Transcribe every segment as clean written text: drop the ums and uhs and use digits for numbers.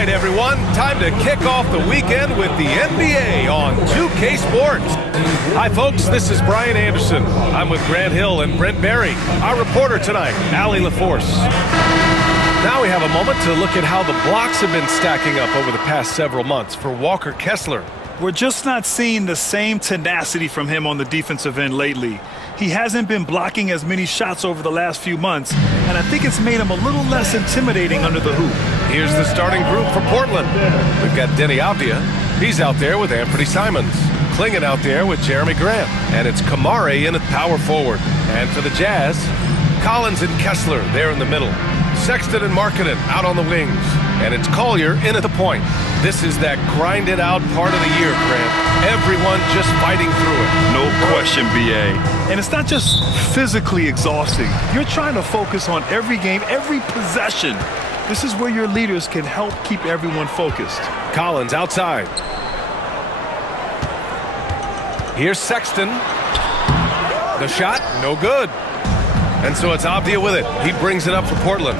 right, everyone. Time to kick off the weekend with the NBA on 2K Sports. Hi, folks. This is Brian Anderson. I'm with Grant Hill and Brent Berry. Our reporter tonight, Allie LaForce. Now we have a moment to look at how the blocks have been stacking up over the past several months for Walker Kessler. We're just not seeing the same tenacity from him on the defensive end lately. He hasn't been blocking as many shots over the last few months, and I think it's made him a little less intimidating under the hoop. Here's the starting group for Portland. We've got Denny Avdia. He's out there with Anthony Simons. Klingon out there with Jeremy Grant. And it's Kamari in at power forward. And for the Jazz, Collins and Kessler there in the middle. Sexton and Markkanen out on the wings. And it's Collier in at the point. This is that grinded out part of the year, Grant. Everyone just fighting through it. No question, B.A. And it's not just physically exhausting. You're trying to focus on every game, every possession. This is where your leaders can help keep everyone focused. Collins outside. Here's Sexton. The shot, no good. And so it's Avdia with it. He brings it up for Portland.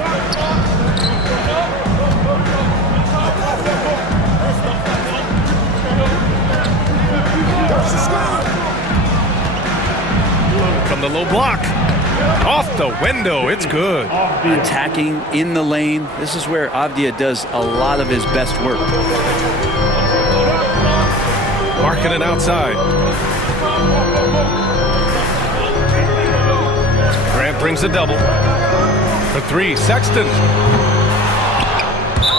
From the low block. Off the window. It's good. Attacking in the lane. This is where Avdia does a lot of his best work. Markkanen outside. Grant brings a double. For three, Sexton.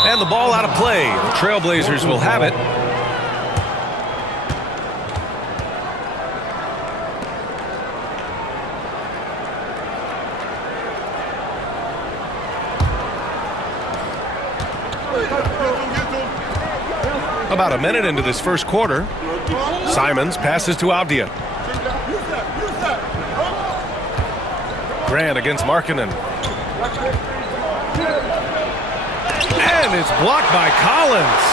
And the ball out of play. The Trailblazers will have it. About a minute into this first quarter, Simons passes to Avdia. Grant against Markkanen. And it's blocked by Collins.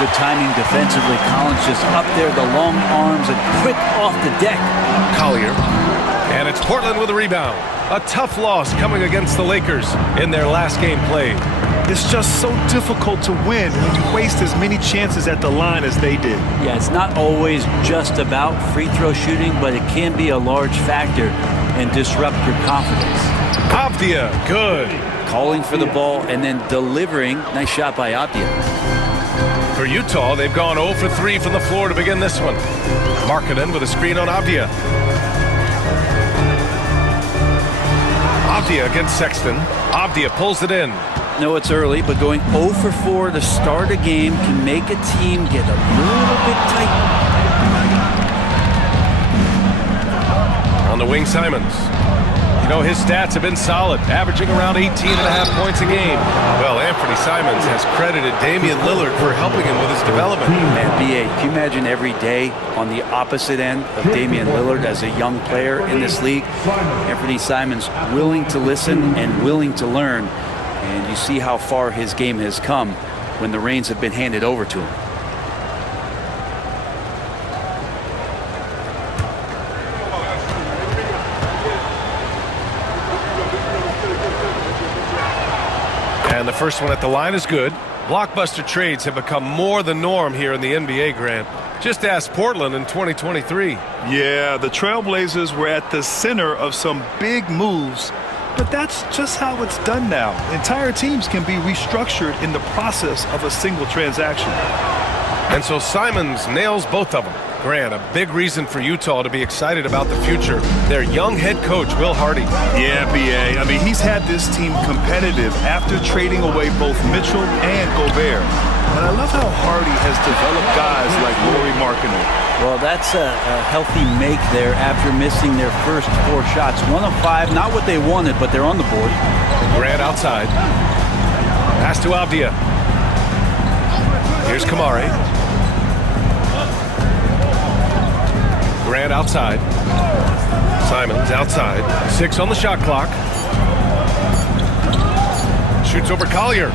Good timing defensively. Collins just up there, the long arms and quick off the deck. Collier. And it's Portland with a rebound. A tough loss coming against the Lakers in their last game played. It's just so difficult to win when you waste as many chances at the line as they did. Yeah, it's not always just about free throw shooting, but it can be a large factor and disrupt your confidence. Avdia, good. Calling for the ball and then delivering. Nice shot by Avdia. For Utah, they've gone 0 for 3 from the floor to begin this one. Markkanen with a screen on Avdia. Avdia against Sexton. Avdia pulls it in. No, it's early, but going 0 for 4 to start a game can make a team get a little bit tight. On the wing, Simons. You know, his stats have been solid, averaging around 18.5 points a game. Well, Anthony Simons has credited Damian Lillard for helping him with his development. Man, B.A., can you imagine every day on the opposite end of Damian Lillard as a young player in this league? Anthony Simons willing to listen and willing to learn. And you see how far his game has come when the reins have been handed over to him. And the first one at the line is good. Blockbuster trades have become more the norm here in the NBA, Grant. Just ask Portland in 2023. Yeah, the Trailblazers were at the center of some big moves. But that's just how it's done now. Entire teams can be restructured in the process of a single transaction. And so Simons nails both of them. Grant, a big reason for Utah to be excited about the future. Their young head coach, Will Hardy. Yeah, B.A. I mean, he's had this team competitive after trading away both Mitchell and Gobert. And I love how Hardy has developed guys like Lauri Markkanen. Well, that's a healthy make there after missing their first 4 shots. 1 of 5, not what they wanted, but they're on the board. Grant outside. Pass to Avdia. Here's Kamari. Grant outside. Simons outside. 6 on the shot clock. Shoots over Collier.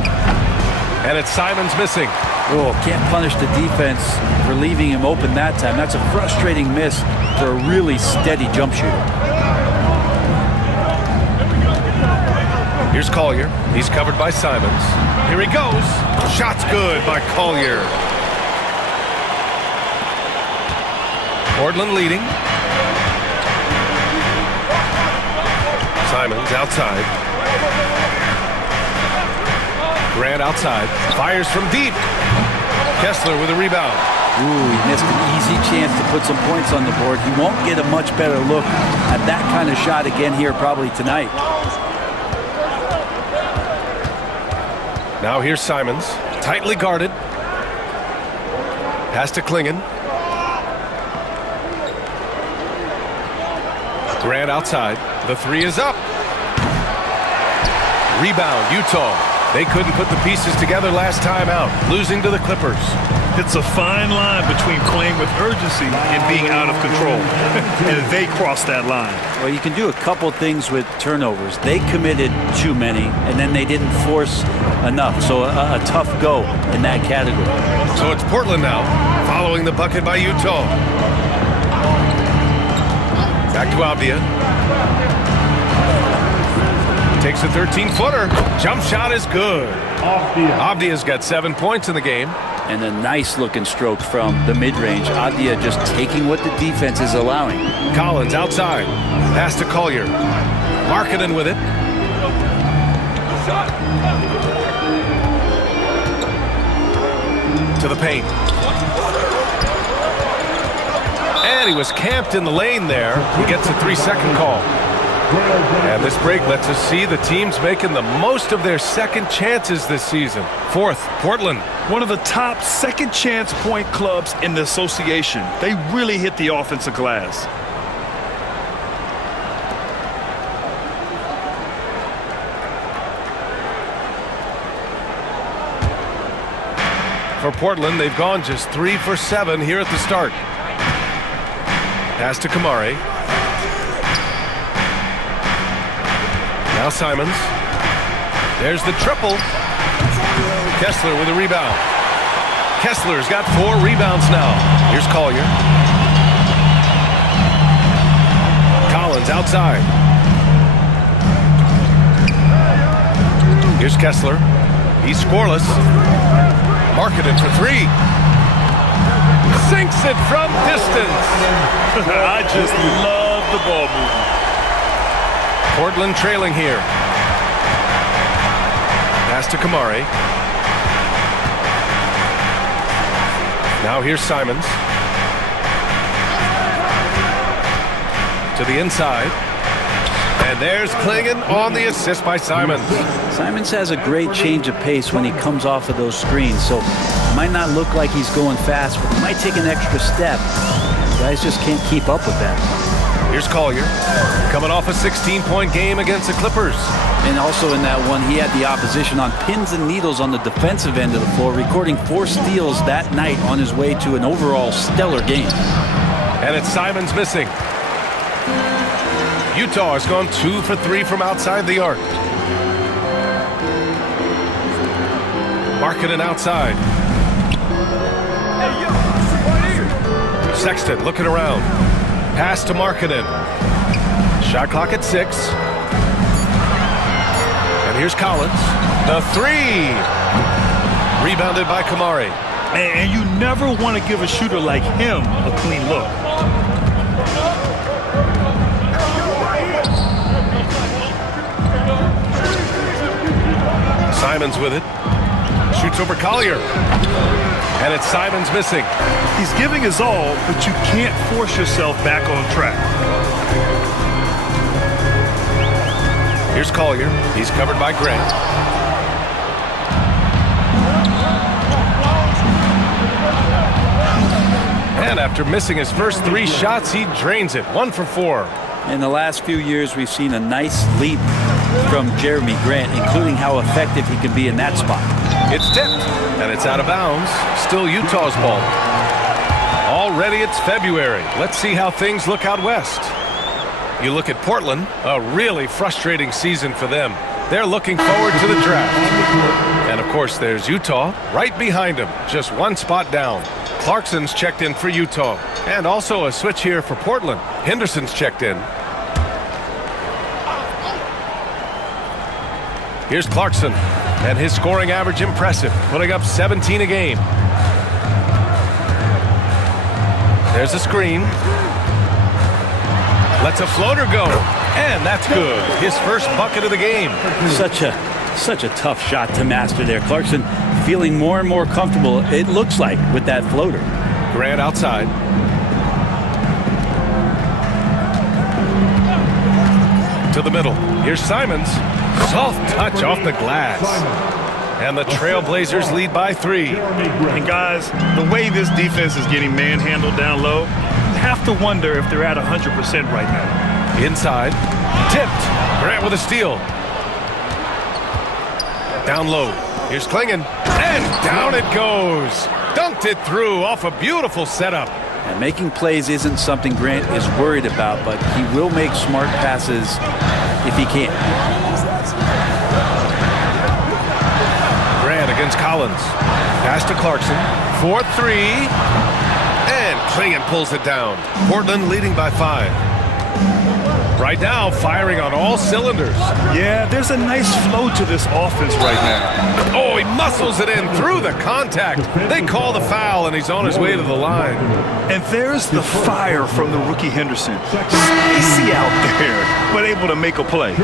And it's Simons missing. Oh, can't punish the defense for leaving him open that time. That's a frustrating miss for a really steady jump shooter. Here's Collier. He's covered by Simons. Here he goes. Shot's good by Collier. Portland leading. Simons outside. Grant outside. Fires from deep. Kessler with a rebound. Ooh, he missed an easy chance to put some points on the board. He won't get a much better look at that kind of shot again here probably tonight. Now here's Simons. Tightly guarded. Pass to Klingon. Grant outside. The three is up. Rebound, Utah. They couldn't put the pieces together last time out, losing to the Clippers. It's a fine line between playing with urgency and being out of control. And they crossed that line. Well, you can do a couple things with turnovers. They committed too many, and then they didn't force enough. So a tough go in that category. So it's Portland now, following the bucket by Utah. Back to Avdia. Takes a 13-footer. Jump shot is good. Avdia's got 7 points in the game. And a nice-looking stroke from the mid-range. Avdia just taking what the defense is allowing. Collins outside. Pass to Collier. Markkanen with it. To the paint. And he was camped in the lane there. He gets a 3-second call. And this break lets us see the teams making the most of their second chances this season. Fourth, Portland. One of the top second chance point clubs in the association. They really hit the offensive glass. For Portland, they've gone just 3 for 7 here at the start. Pass to Kamari. Now Simons. There's the triple. Kessler with a rebound. Kessler's got 4 rebounds now. Here's Collier. Collins outside. Here's Kessler. He's scoreless. Markkanen for 3. Sinks it from distance. I just love the ball movement. Portland trailing here. Pass to Kamari. Now here's Simons. To the inside. And there's Klingon on the assist by Simons. Simons has a great change of pace when he comes off of those screens. So it might not look like he's going fast, but he might take an extra step. Guys just can't keep up with that. Here's Collier, coming off a 16-point game against the Clippers. And also in that one, he had the opposition on pins and needles on the defensive end of the floor, recording 4 steals that night on his way to an overall stellar game. And it's Simons missing. Utah has gone 2 for 3 from outside the arc. Markkanen outside. Sexton looking around. Pass to Markkanen. Shot clock at 6. And here's Collins. The 3. Rebounded by Kamari. And you never want to give a shooter like him a clean look. Simons with it. Shoots over Collier. And it's Simons missing. He's giving his all, but you can't force yourself back on track. Here's Collier. He's covered by Grant. And after missing his first 3 shots, he drains it. 1 for 4. In the last few years, we've seen a nice leap from Jeremy Grant, including how effective he can be in that spot. It's tipped, and it's out of bounds. Still Utah's ball. Already it's February. Let's see how things look out west. You look at Portland, a really frustrating season for them. They're looking forward to the draft. And of course, there's Utah right behind them, just 1 spot down. Clarkson's checked in for Utah. And also a switch here for Portland. Henderson's checked in. Here's Clarkson. And his scoring average impressive, putting up 17 a game. There's a screen. Lets a floater go. And that's good. His first bucket of the game. Such a tough shot to master there. Clarkson feeling more and more comfortable, it looks like, with that floater. Grant outside. To the middle. Here's Simons. Soft touch off the glass. And the Trailblazers lead by 3. And guys, the way this defense is getting manhandled down low, you have to wonder if they're at 100% right now. Inside. Tipped. Grant with a steal. Down low. Here's Klingon. And down it goes. Dunked it through off a beautiful setup. And making plays isn't something Grant is worried about, but he will make smart passes if he can. Grant against Collins. Pass to Clarkson. 4-3. And Klingon pulls it down. Portland leading by 5. Right now, firing on all cylinders. Yeah, there's a nice flow to this offense right now. Oh, he muscles it in through the contact. They call the foul, and he's on his way to the line. And there's the fire from the rookie Henderson. Spicy out there, but able to make a play.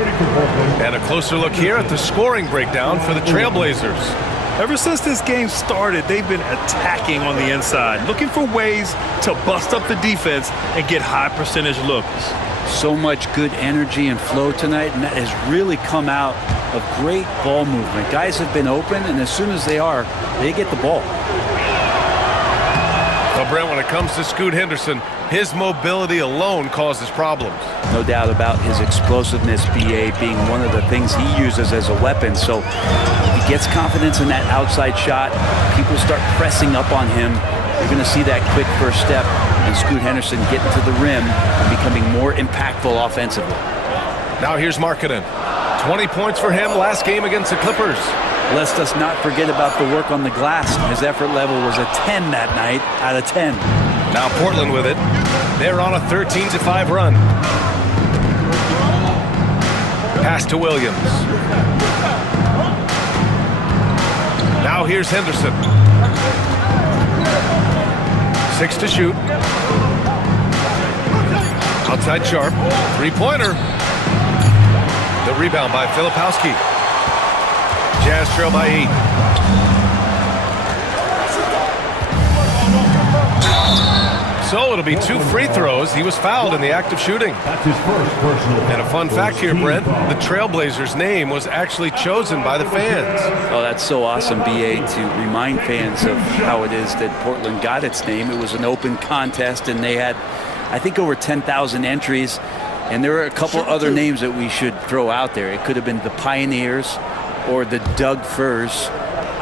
And a closer look here at the scoring breakdown for the Trailblazers. Ever since this game started, they've been attacking on the inside, looking for ways to bust up the defense and get high percentage looks. So much good energy and flow tonight, and that has really come out of great ball movement. Guys have been open, and as soon as they are, they get the ball. Well, Brent, when it comes to Scoot Henderson, his mobility alone causes problems. No doubt about his explosiveness, BA, being one of the things he uses as a weapon. So if he gets confidence in that outside shot, people start pressing up on him. You're going to see that quick first step and Scoot Henderson getting to the rim and becoming more impactful offensively. Now here's Markkanen. 20 points for him last game against the Clippers. Let us not forget about the work on the glass. His effort level was a 10 that night out of 10. Now Portland with it. They're on a 13-5 run. Pass to Williams. Now here's Henderson. 6 to shoot. Outside Sharp. Three-pointer. The rebound by Filipowski. Jazz trail by 8. So it'll be 2 free throws. He was fouled in the act of shooting. And a fun fact here, Brent, the Trailblazers' name was actually chosen by the fans. Oh, that's so awesome, BA, to remind fans of how it is that Portland got its name. It was an open contest, and they had, I think, over 10,000 entries. And there are a couple other names that we should throw out there. It could have been the Pioneers or the Doug Furs.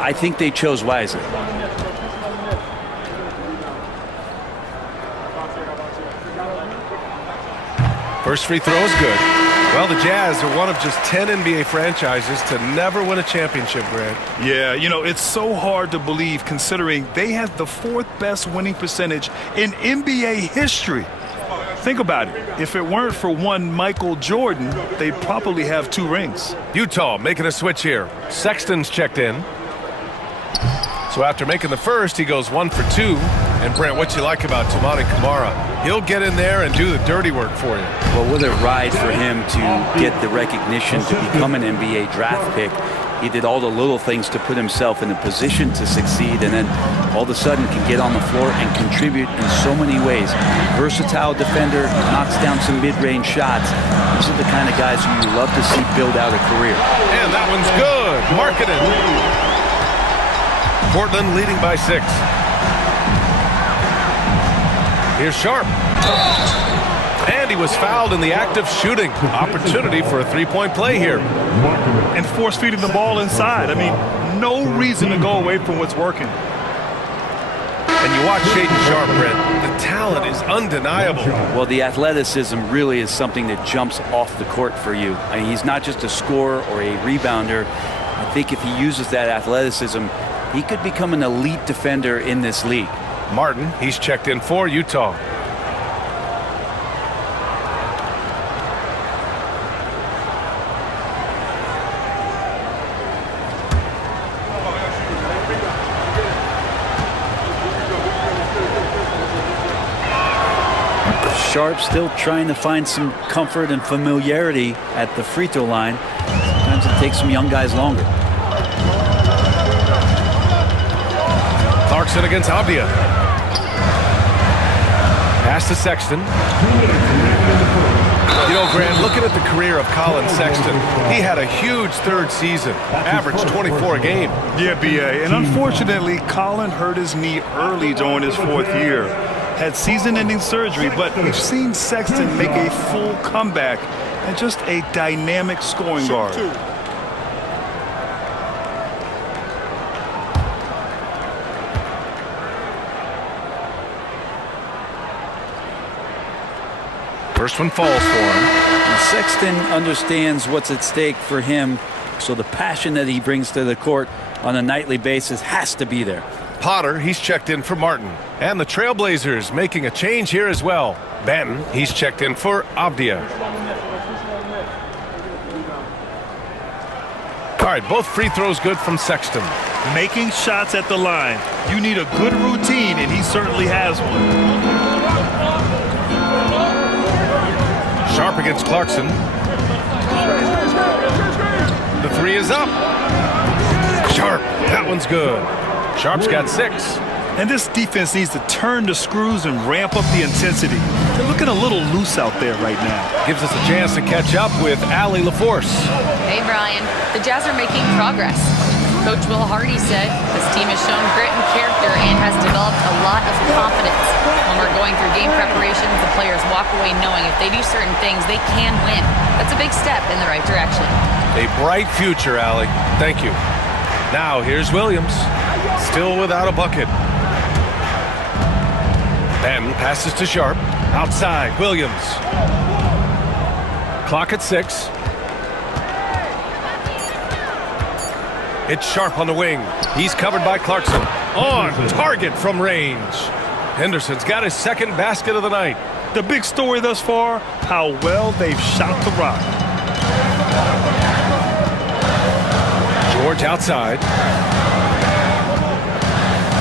I think they chose wisely. First free throw is good. Well, the Jazz are one of just 10 NBA franchises to never win a championship, Grant. Yeah, you know, it's so hard to believe considering they had the 4th best winning percentage in NBA history. Think about it. If it weren't for one Michael Jordan, they'd probably have 2 rings. Utah making a switch here. Sexton's checked in. So after making the first, he goes 1 for 2. And Brent, what you like about Toumani Camara? He'll get in there and do the dirty work for you. Well, what a ride for him to get the recognition to become an NBA draft pick. He did all the little things to put himself in a position to succeed, and then all of a sudden can get on the floor and contribute in so many ways. Versatile defender, knocks down some mid-range shots. These are the kind of guys who you love to see build out a career. And that one's good. Markkanen. Portland leading by 6. Here's Sharp. And he was fouled in the act of shooting. Opportunity for a 3-point play here. And force feeding the ball inside. I mean, no reason to go away from what's working. And you watch Shaedon Sharp, Brent. The talent is undeniable. Well, the athleticism really is something that jumps off the court for you. I mean, he's not just a scorer or a rebounder. I think if he uses that athleticism, he could become an elite defender in this league. Martin, he's checked in for Utah. Sharp still trying to find some comfort and familiarity at the free throw line. Sometimes it takes some young guys longer. Clarkson against Avdia. Pass to Sexton. You know, Grant, looking at the career of Colin Sexton, he had a huge third season, averaged 24 a game. Yeah, B.A. And unfortunately, Colin hurt his knee early during his fourth year. Had season-ending surgery, but we've seen Sexton make a full comeback and just a dynamic scoring guard. First one falls for him. And Sexton understands what's at stake for him, so the passion that he brings to the court on a nightly basis has to be there. Potter, he's checked in for Martin. And the Trailblazers making a change here as well. Banton, he's checked in for Avdia. All right, both free throws good from Sexton. Making shots at the line. You need a good routine, and he certainly has one. Sharp against Clarkson. The three is up. Sharp, that one's good. Sharp's got 6. And this defense needs to turn the screws and ramp up the intensity. They're looking a little loose out there right now. Gives us a chance to catch up with Allie LaForce. Hey, Brian. The Jazz are making progress. Coach Will Hardy said this team has shown grit and character and has developed a lot of confidence. When we're going through game preparations, the players walk away knowing if they do certain things, they can win. That's a big step in the right direction. A bright future, Allie. Thank you. Now, here's Williams. Still without a bucket. Then passes to Sharp. Outside, Williams. Clock at 6. It's Sharp on the wing. He's covered by Clarkson. On target from range. Henderson's got his second basket of the night. The big story thus far, how well they've shot the rock. George outside.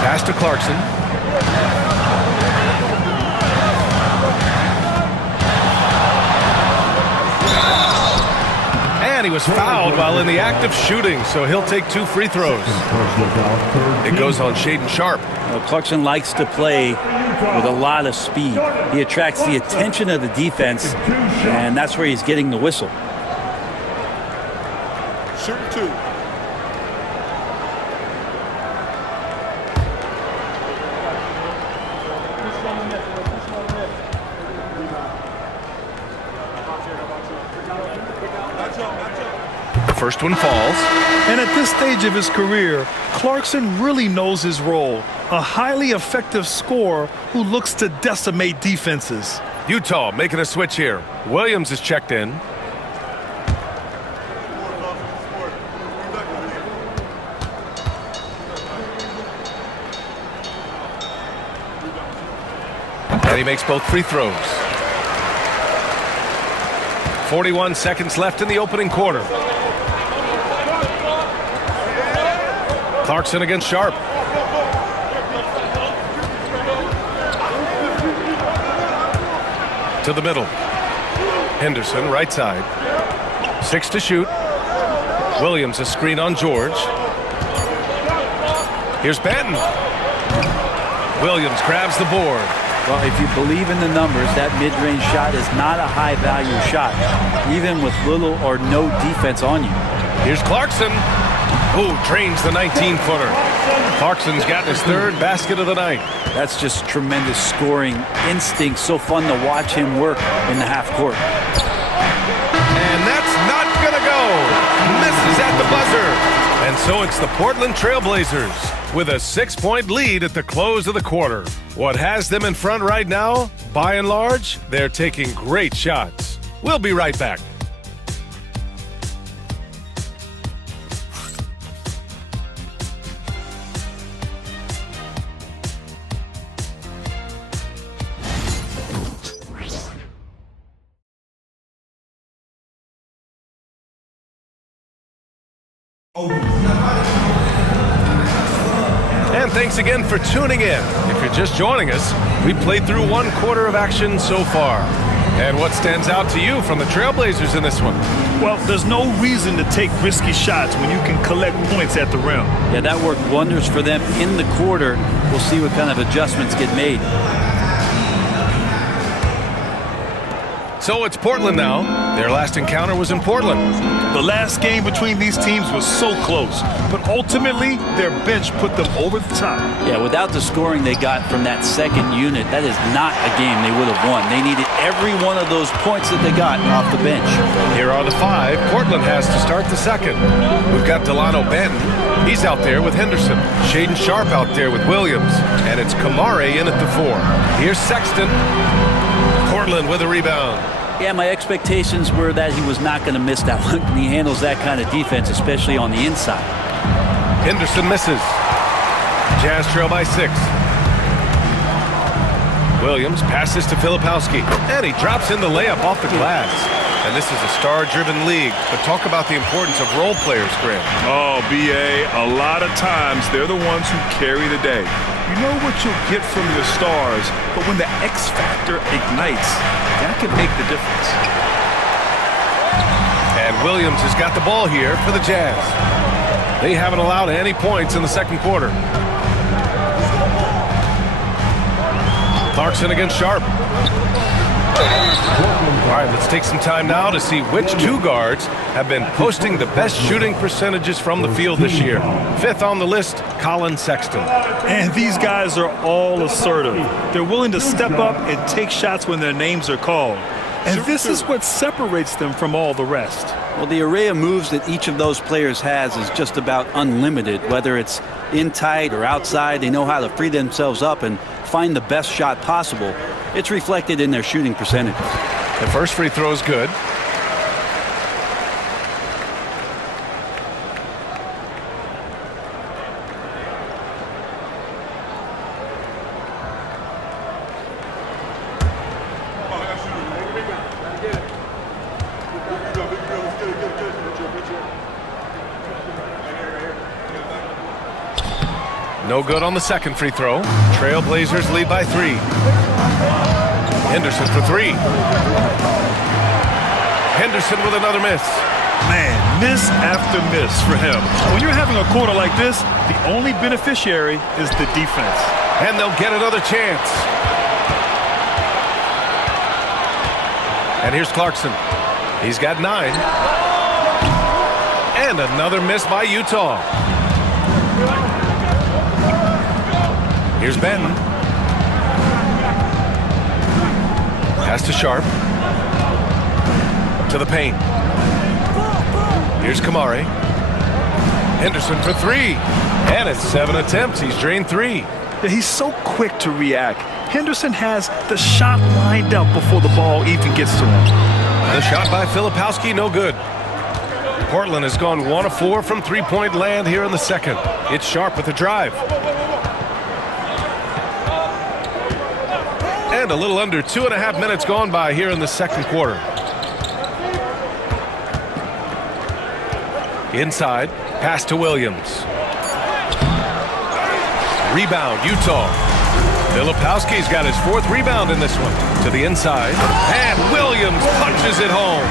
Pass to Clarkson. And he was fouled while in the act of shooting, so he'll take 2 free throws. It goes on Shaedon Sharp. Well, Clarkson likes to play with a lot of speed. He attracts the attention of the defense, and that's where he's getting the whistle. Shoot 2. The first one falls. And at this stage of his career, Clarkson really knows his role. A highly effective scorer who looks to decimate defenses. Utah making a switch here. Williams is checked in. And he makes both free throws. 41 seconds left in the opening quarter. Clarkson against Sharp. To the middle. Henderson, right side. 6 to shoot. Williams a screen on George. Here's Banton. Williams grabs the board. Well, if you believe in the numbers, that mid-range shot is not a high-value shot, even with little or no defense on you. Here's Clarkson. Ooh, drains the 19-footer. Clarkson's gotten his 3rd basket of the night. That's just tremendous scoring instinct. So fun to watch him work in the half court. And that's not going to go. Misses at the buzzer. And so it's the Portland Trailblazers with a 6-point lead at the close of the quarter. What has them in front right now? By and large, they're taking great shots. We'll be right back. And thanks again for tuning in. If you're just joining us, we played through 1 quarter of action so far. And what stands out to you from the Trailblazers in this one? Well, there's no reason to take risky shots when you can collect points at the rim. Yeah, that worked wonders for them in the quarter. We'll see what kind of adjustments get made. So it's Portland now. Their last encounter was in Portland. The last game between these teams was so close, but ultimately their bench put them over the top. Yeah, without the scoring they got from that second unit, that is not a game they would have won. They needed every one of those points that they got off the bench. Here are the 5 Portland has to start the second. We've got Delano Benton. He's out there with Henderson. Shaden Sharp out there with Williams. And it's Kamare in at the 4. Here's Sexton. Portland with a rebound. Yeah, my expectations were that he was not going to miss that one. He handles that kind of defense, especially on the inside. Henderson misses. Jazz trail by 6. Williams passes to Filipowski, and he drops in the layup off the glass. And this is a star-driven league, but talk about the importance of role players, Graham. Oh, B.A., a lot of times they're the ones who carry the day. You know what you'll get from your stars, but when the X factor ignites, that can make the difference. And Williams has got the ball here for the Jazz. They haven't allowed any points in the second quarter. Clarkson against Sharp. All right, let's take some time now to see which 2 guards have been posting the best shooting percentages from the field this year. 5th on the list, Colin Sexton. And these guys are all assertive. They're willing to step up and take shots when their names are called. And this is what separates them from all the rest. Well, the array of moves that each of those players has is just about unlimited. Whether it's in tight or outside, they know how to free themselves up and find the best shot possible. It's reflected in their shooting percentage. The first free throw is good. No good on the second free throw. Trailblazers lead by 3. Henderson for 3. Henderson with another miss. Man, miss after miss for him. When you're having a quarter like this, the only beneficiary is the defense. And they'll get another chance. And here's Clarkson. He's got 9. And another miss by Utah. Here's Benton. Pass to Sharp. To the paint. Here's Kamare. Henderson for 3. And it's 7 attempts. He's drained 3. Yeah, he's so quick to react. Henderson has the shot lined up before the ball even gets to him. The shot by Filipowski, no good. Portland has gone 1 of 4 from 3-point land here in the second. It's Sharp with the drive. And a little under 2.5 minutes gone by here in the second quarter. Inside, pass to Williams. Rebound, Utah. Filipowski's got his 4th rebound in this one. To the inside, and Williams punches it home.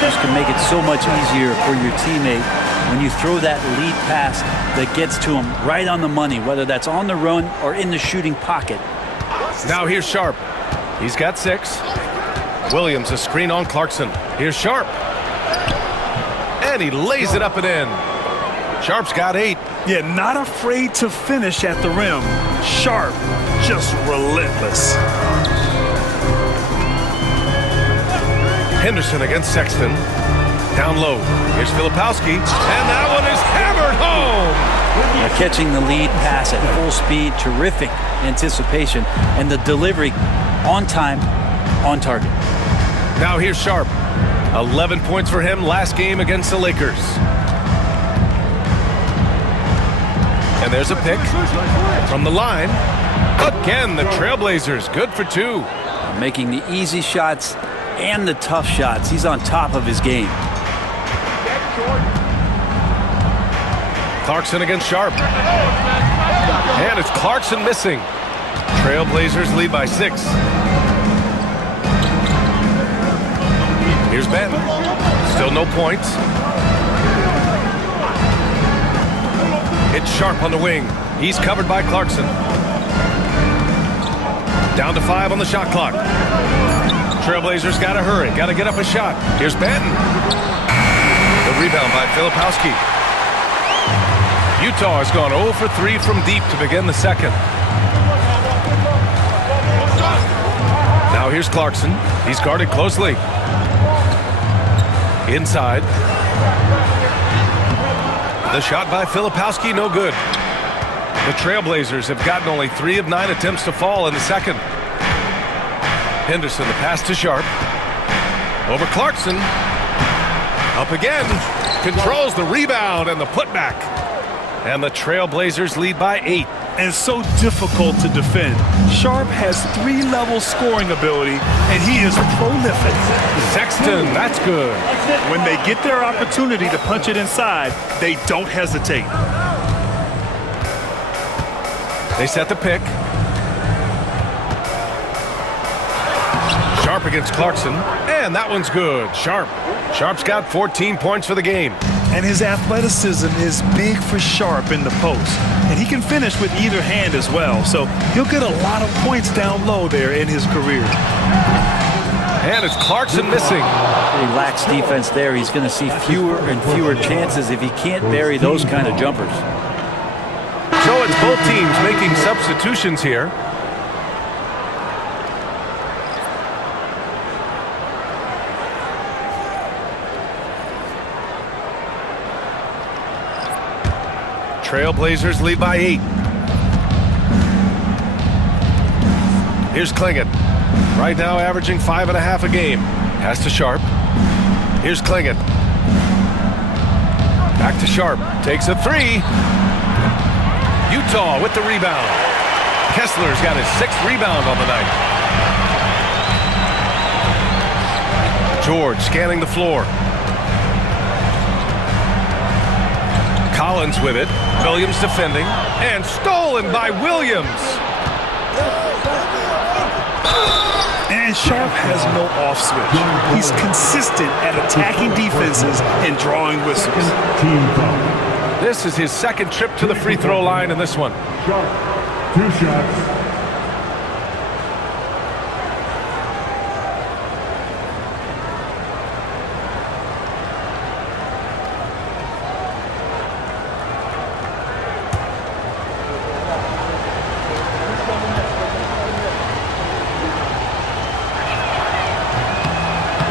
This can make it so much easier for your teammate when you throw that lead pass that gets to him right on the money, whether that's on the run or in the shooting pocket. Now here's Sharp. He's got 6. Williams a screen on Clarkson. Here's Sharp. And he lays it up and in. Sharp's got 8. Yeah, not afraid to finish at the rim. Sharp, just relentless. Henderson against Sexton. Down low. Here's Filipowski. And that one is hammered home. They're catching the lead pass at full speed. Terrific anticipation. And the delivery on time, on target. Now here's Sharp. 11 points for him last game against the Lakers. And there's a pick from the line. Again, the Trailblazers good for 2. Making the easy shots and the tough shots. He's on top of his game. Clarkson against Sharp. And it's Clarkson missing. Trailblazers lead by 6. Here's Benton. Still no points. It's Sharp on the wing. He's covered by Clarkson. Down to 5 on the shot clock. Trailblazers got to hurry. Got to get up a shot. Here's Benton. The rebound by Filipowski. Utah has gone 0 for 3 from deep to begin the second. Now here's Clarkson. He's guarded closely. Inside. The shot by Filipowski, no good. The Trailblazers have gotten only 3 of 9 attempts to fall in the second. Henderson, the pass to Sharp. Over Clarkson. Up again. Controls the rebound and the putback. And the Trailblazers lead by 8. And so difficult to defend. Sharp has 3-level scoring ability, and he is prolific. Sexton, that's good. When they get their opportunity to punch it inside, they don't hesitate. They set the pick. Sharp against Clarkson, and that one's good. Sharp's got 14 points for the game. And his athleticism is big for Sharp in the post. And he can finish with either hand as well. So he'll get a lot of points down low there in his career. And it's Clarkson missing. Pretty lax defense there. He's going to see fewer and fewer chances if he can't bury those kind of jumpers. So it's both teams making substitutions here. Trailblazers lead by 8. Here's Klingon. Right now averaging 5.5 a game. Pass to Sharp. Here's Klingon. Back to Sharp. Takes a 3. Utah with the rebound. Kessler's got his 6th rebound on the night. George scanning the floor. Collins with it. Williams defending. And stolen by Williams. And Sharp has no off switch. He's consistent at attacking defenses and drawing whistles. This is his 2nd trip to the free throw line in this one. Sharp, 2 shots.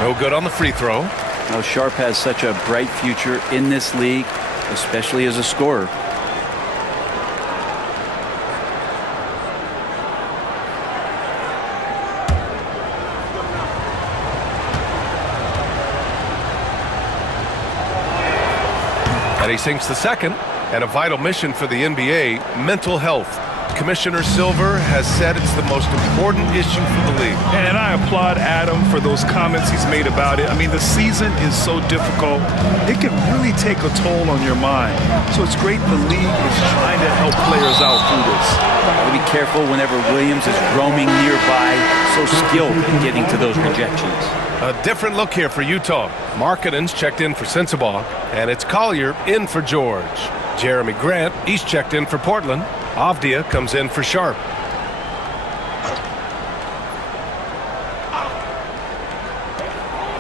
No good on the free throw. Now Sharp has such a bright future in this league, especially as a scorer. And he sinks the second. And a vital mission for the NBA, mental health. Commissioner Silver has said it's the most important issue for the league. And I applaud Adam for those comments he's made about it. I mean, the season is so difficult. It can really take a toll on your mind. So it's great the league is trying to help players out through this. Gotta be careful whenever Williams is roaming nearby, so skilled in getting to those rejections. A different look here for Utah. Markkanen's checked in for Sensabaugh, and it's Collier in for George. Jeremy Grant, he's checked in for Portland. Avdia comes in for Sharp.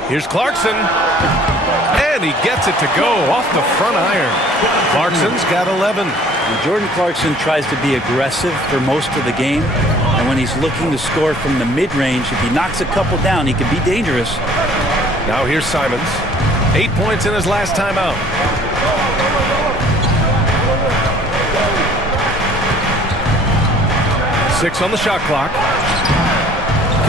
Here's Clarkson. And he gets it to go off the front iron. Clarkson's got 11. And Jordan Clarkson tries to be aggressive for most of the game. And when he's looking to score from the mid-range, if he knocks a couple down, he can be dangerous. Now here's Simons. 8 points in his last time out. Six on the shot clock.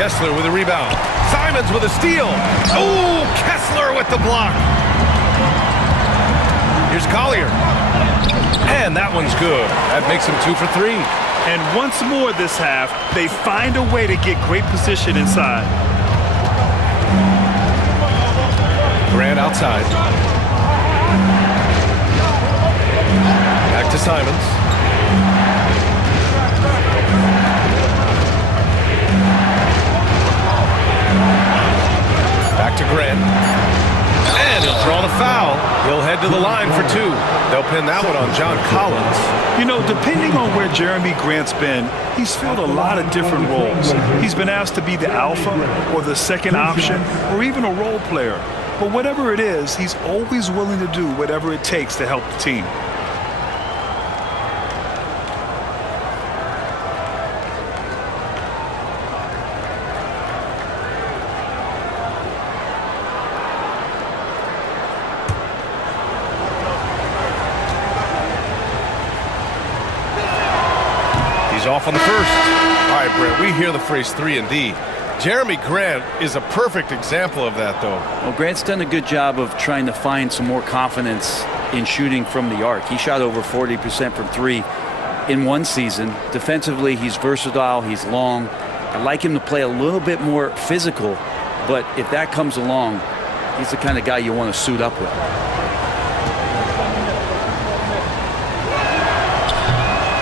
Kessler with a rebound. Simons with a steal. Oh, Kessler with the block. Here's Collier. And that one's good. That makes him 2 for 3. And once more this half, they find a way to get great position inside. Grant outside. Back to Simons. to the line for two. They'll pin that one on John Collins. You know, depending on where Jeremy Grant's been, he's filled a lot of different roles. He's been asked to be the alpha or the second option or even a role player. But whatever it is, he's always willing to do whatever it takes to help the team. He's off on the first. All right, Brent, we hear the phrase 3 and D. Jeremy Grant is a perfect example of that, though. Well, Grant's done a good job of trying to find some more confidence in shooting from the arc. He shot over 40% from 3 in one season. Defensively, he's versatile, he's long. I'd like him to play a little bit more physical, but if that comes along, he's the kind of guy you want to suit up with.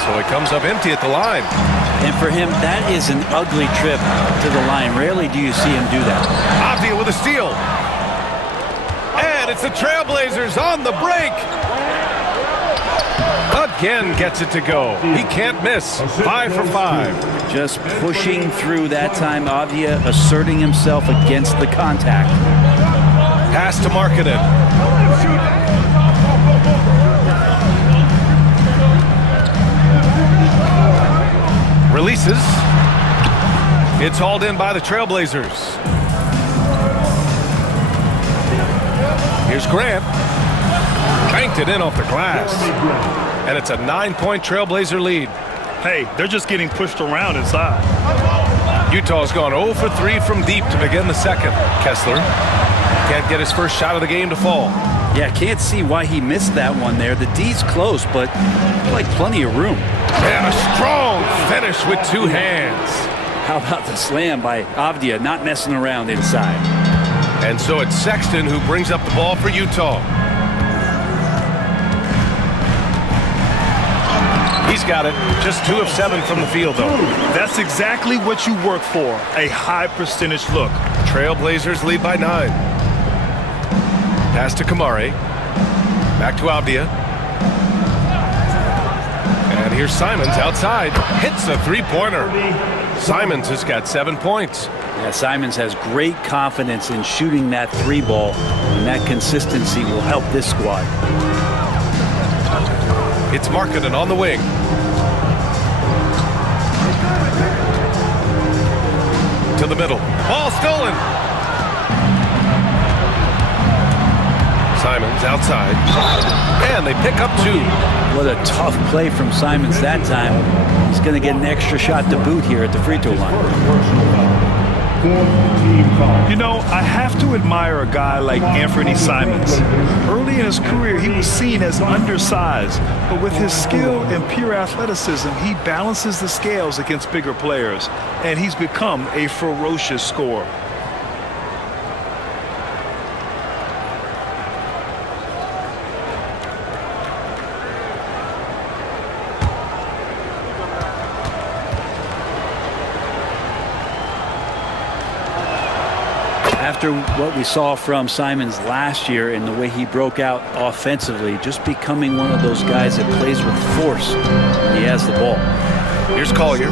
So he comes up empty at the line. And for him, that is an ugly trip to the line. Rarely do you see him do that. Avdia with a steal. And it's the Trailblazers on the break. Again gets it to go. He can't miss. 5 for 5. Just pushing through that time. Avdia asserting himself against the contact. Pass to Markkanen. Releases. It's hauled in by the Trailblazers. Here's Grant. Banked it in off the glass. And it's a 9-point Trailblazer lead. Hey, they're just getting pushed around inside. Utah's gone 0 for 3 from deep to begin the second. Kessler can't get his first shot of the game to fall. Yeah, can't see why he missed that one there. The D's close, but like plenty of room. And a strong finish with 2 hands. How about the slam by Avdia, not messing around inside. And so it's Sexton who brings up the ball for Utah. He's got it. Just 2 of 7 from the field, though. That's exactly what you work for, a high percentage look. Trailblazers lead by 9. Pass to Kamari. Back to Avdia. And here's Simons outside. Hits a 3-pointer. Simons has got 7 points. Yeah, Simons has great confidence in shooting that 3 ball, and that consistency will help this squad. It's Markkanen on the wing. To the middle. Ball stolen. Simons outside. And they pick up 2. What a tough play from Simons that time. He's going to get an extra shot to boot here at the free throw line. You know, I have to admire a guy like Anthony Simons. Early in his career, he was seen as undersized, but with his skill and pure athleticism, he balances the scales against bigger players, and he's become a ferocious scorer. After what we saw from Simons last year and the way he broke out offensively, just becoming one of those guys that plays with force when he has the ball. Here's Collier.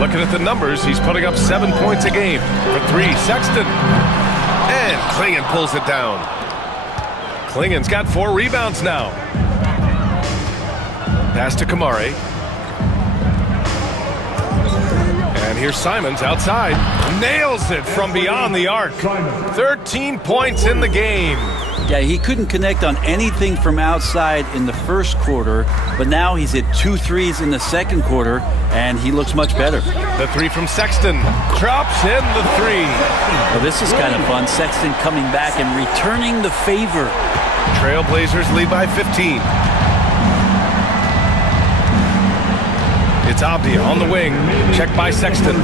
Looking at the numbers, he's putting up 7 points a game. For 3, Sexton. And Klingon pulls it down. Klingon's got 4 rebounds now. Pass to Kamari. And here's Simons outside. Nails it from beyond the arc. 13 points in the game. Yeah, he couldn't connect on anything from outside in the first quarter, but now he's hit 2 threes in the second quarter, and he looks much better. The 3 from Sexton. Drops in the 3. Well, this is kind of fun. Sexton coming back and returning the favor. Trailblazers lead by 15. It's Avdia on the wing. Checked by Sexton.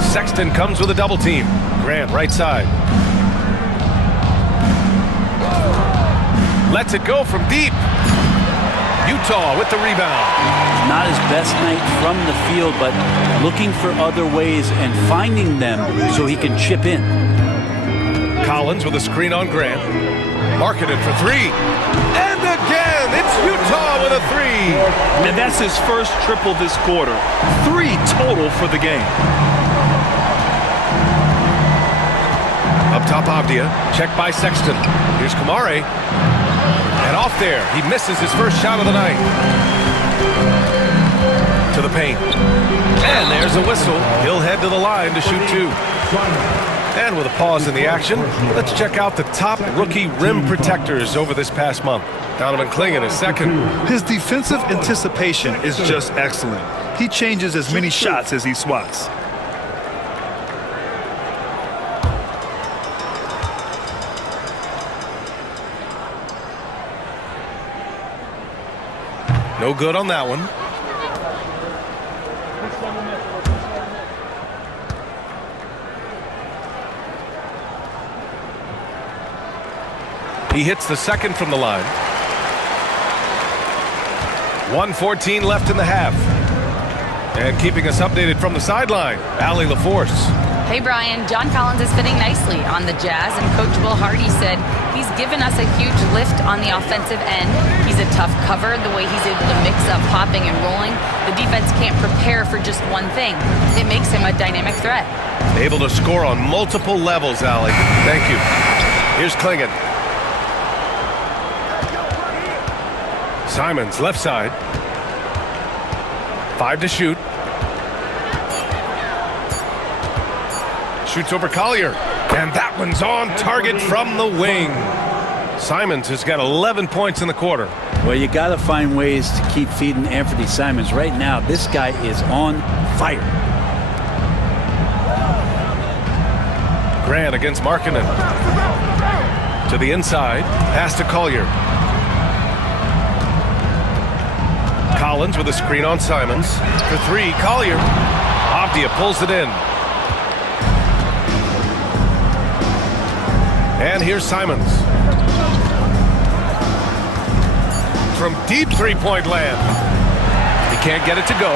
Sexton comes with a double team. Grant right side. Lets it go from deep. Utah with the rebound. Not his best night from the field, but looking for other ways and finding them so he can chip in. Collins with a screen on Grant. Marketed for three. And again, it's Utah with a three. And that's his first triple this quarter. 3 total for the game. Up top, Avdia. Checked by Sexton. Here's Kamare. And off there. He misses his first shot of the night. To the paint. And there's a whistle. He'll head to the line to shoot 2. And with a pause in the action, let's check out the top rookie rim protectors over this past month. Donovan Clingan is second. His defensive anticipation is just excellent. He changes as many shots as he swats. No good on that one. He hits the second from the line. 1:14 left in the half. And keeping us updated from the sideline, Allie LaForce. Hey, Brian. John Collins is fitting nicely on the Jazz, and Coach Will Hardy said he's given us a huge lift on the offensive end. He's a tough cover, the way he's able to mix up popping and rolling. The defense can't prepare for just one thing. It makes him a dynamic threat. Able to score on multiple levels, Allie. Thank you. Here's Clingan. Simons, left side. 5 to shoot. Shoots over Collier. And that one's on target from the wing. Simons has got 11 points in the quarter. Well, you got to find ways to keep feeding Anthony Simons. Right now, this guy is on fire. Grant against Markkanen. To the inside. Pass to Collier. Collins with a screen on Simons. For 3, Collier. Avdia pulls it in. And here's Simons. From deep three-point land. He can't get it to go.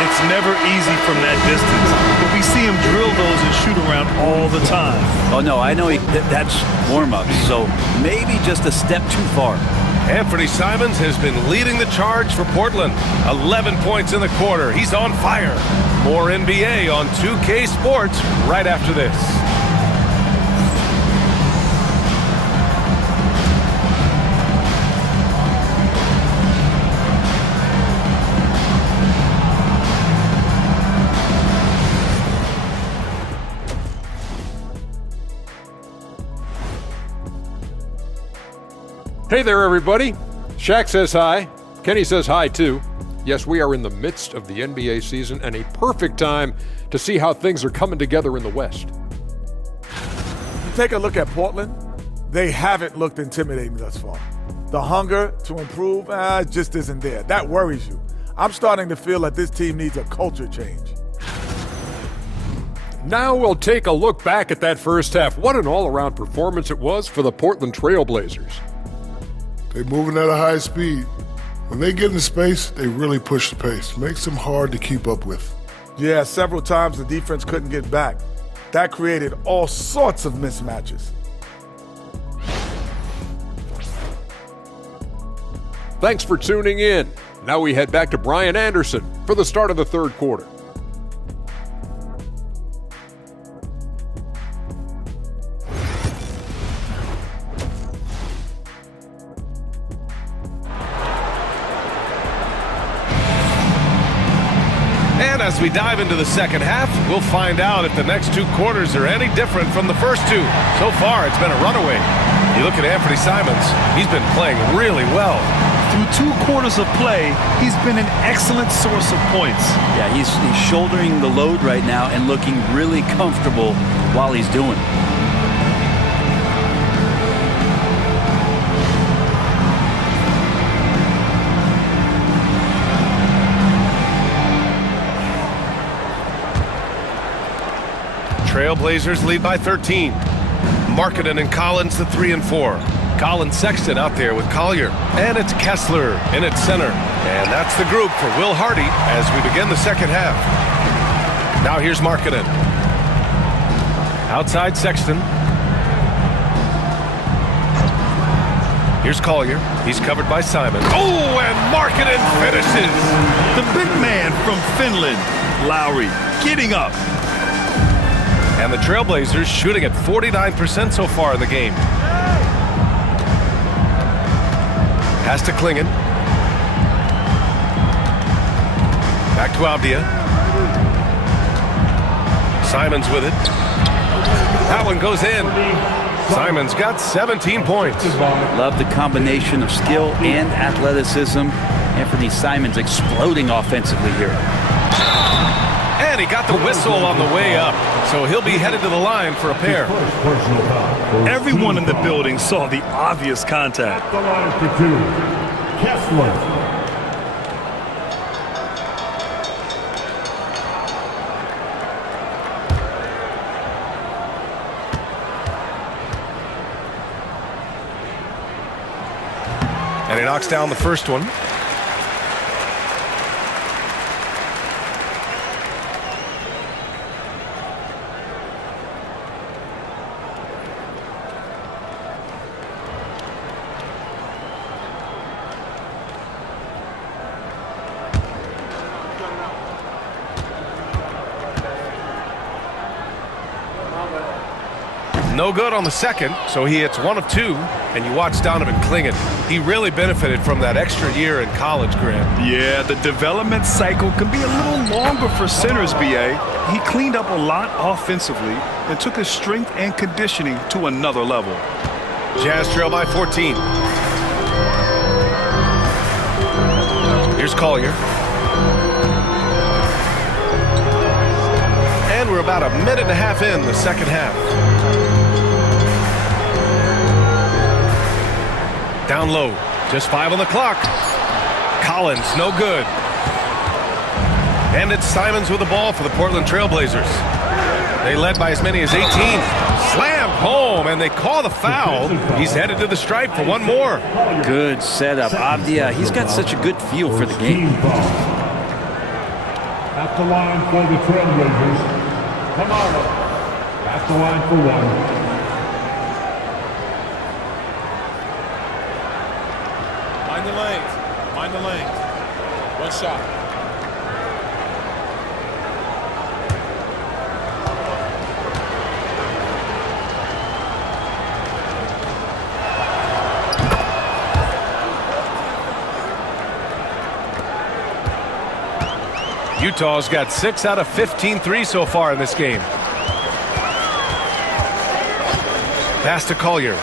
It's never easy from that distance, but we see him drill those and shoot around all the time. Oh, no, I know that's warm-up, so maybe just a step too far. Anthony Simons has been leading the charge for Portland. 11 points in the quarter. He's on fire. More NBA on 2K Sports right after this. Hey there, everybody. Shaq says hi. Kenny says hi, too. Yes, we are in the midst of the NBA season and a perfect time to see how things are coming together in the West. You take a look at Portland, they haven't looked intimidating thus far. The hunger to improve just isn't there. That worries you. I'm starting to feel that this team needs a culture change. Now we'll take a look back at that first half. What an all-around performance it was for the Portland Trail Blazers. They're moving at a high speed. When they get in space, they really push the pace. Makes them hard to keep up with. Yeah, several times the defense couldn't get back. That created all sorts of mismatches. Thanks for tuning in. Now we head back to Brian Anderson for the start of the third quarter. And as we dive into the second half, we'll find out if the next 2 quarters are any different from the first 2. So far, it's been a runaway. You look at Anthony Simons, he's been playing really well. Through 2 quarters of play, he's been an excellent source of points. Yeah, he's shouldering the load right now and looking really comfortable while he's doing it. Trailblazers lead by 13. Markkanen and Collins the 3 and 4. Colin Sexton out there with Collier. And it's Kessler in its center. And that's the group for Will Hardy as we begin the second half. Now here's Markkanen. Outside Sexton. Here's Collier. He's covered by Simon. Oh, and Markkanen finishes. The big man from Finland, Lowry, getting up. And the Trailblazers shooting at 49% so far in the game. Pass to Klingen. Back to Avdia. Simons with it. That one goes in. Simons got 17 points. Love the combination of skill and athleticism. Anthony Simons exploding offensively here. And he got the whistle on the way up, so he'll be headed to the line for a pair. Everyone in the building saw the obvious contact. The line for two, Kessler. And he knocks down the first one. No good on the second, so he hits 1 of 2, and you watch Donovan Klingen. He really benefited from that extra year in college, Grant. Yeah, the development cycle can be a little longer for centers, BA. He cleaned up a lot offensively and took his strength and conditioning to another level. Jazz trail by 14. Here's Collier. And we're about a minute and a half in the second half. Down low, just 5 on the clock. Collins, no good. And it's Simons with the ball for the Portland Trailblazers. They led by as many as 18. Slammed home, and they call the foul. He's headed to the stripe for one more. Good setup. Avdia, he's got such a good feel for the game. At the line for the Trailblazers, Kamara. At the line for 1. Mind the lanes. One shot. Utah's got 6 out of 15 threes so far in this game. Pass to Collier.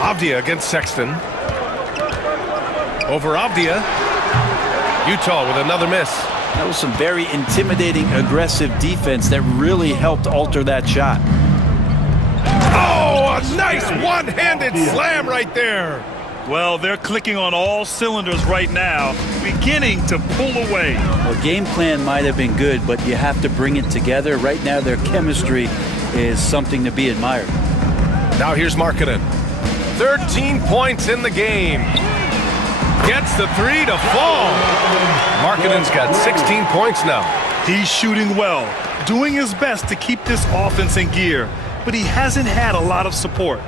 Avdia against Sexton. Over Avdia. Utah with another miss. That was some very intimidating, aggressive defense that really helped alter that shot. Oh, a nice one-handed slam right there. Well, they're clicking on all cylinders right now, beginning to pull away. Well, game plan might have been good, but you have to bring it together. Right now, their chemistry is something to be admired. Now here's Markkanen. 13 points in the game. Gets the 3 to fall. Markkanen's got 16 points now. He's shooting well, doing his best to keep this offense in gear, but he hasn't had a lot of support.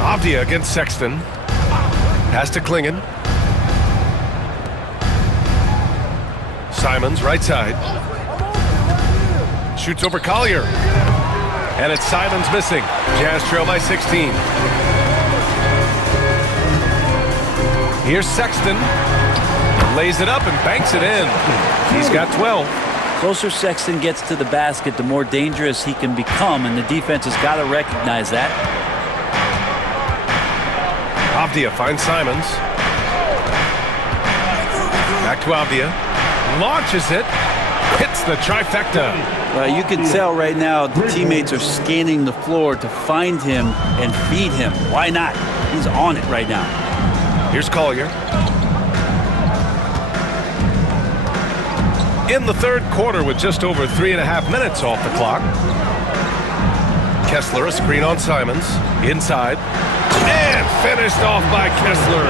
Avdia against Sexton. Pass to Klingen. Simons, right side. Shoots over Collier. And it's Simons missing. Jazz trail by 16. Here's Sexton. Lays it up and banks it in. He's got 12. Closer Sexton gets to the basket, the more dangerous he can become, and the defense has got to recognize that. Avdia finds Simons. Back to Avdia. Launches it. Hits the trifecta. You can tell right now the teammates are scanning the floor to find him and feed him. Why not? He's on it right now. Here's Collier. In the third quarter with just over 3.5 minutes off the clock. Kessler, a screen on Simons. Inside. And finished off by Kessler.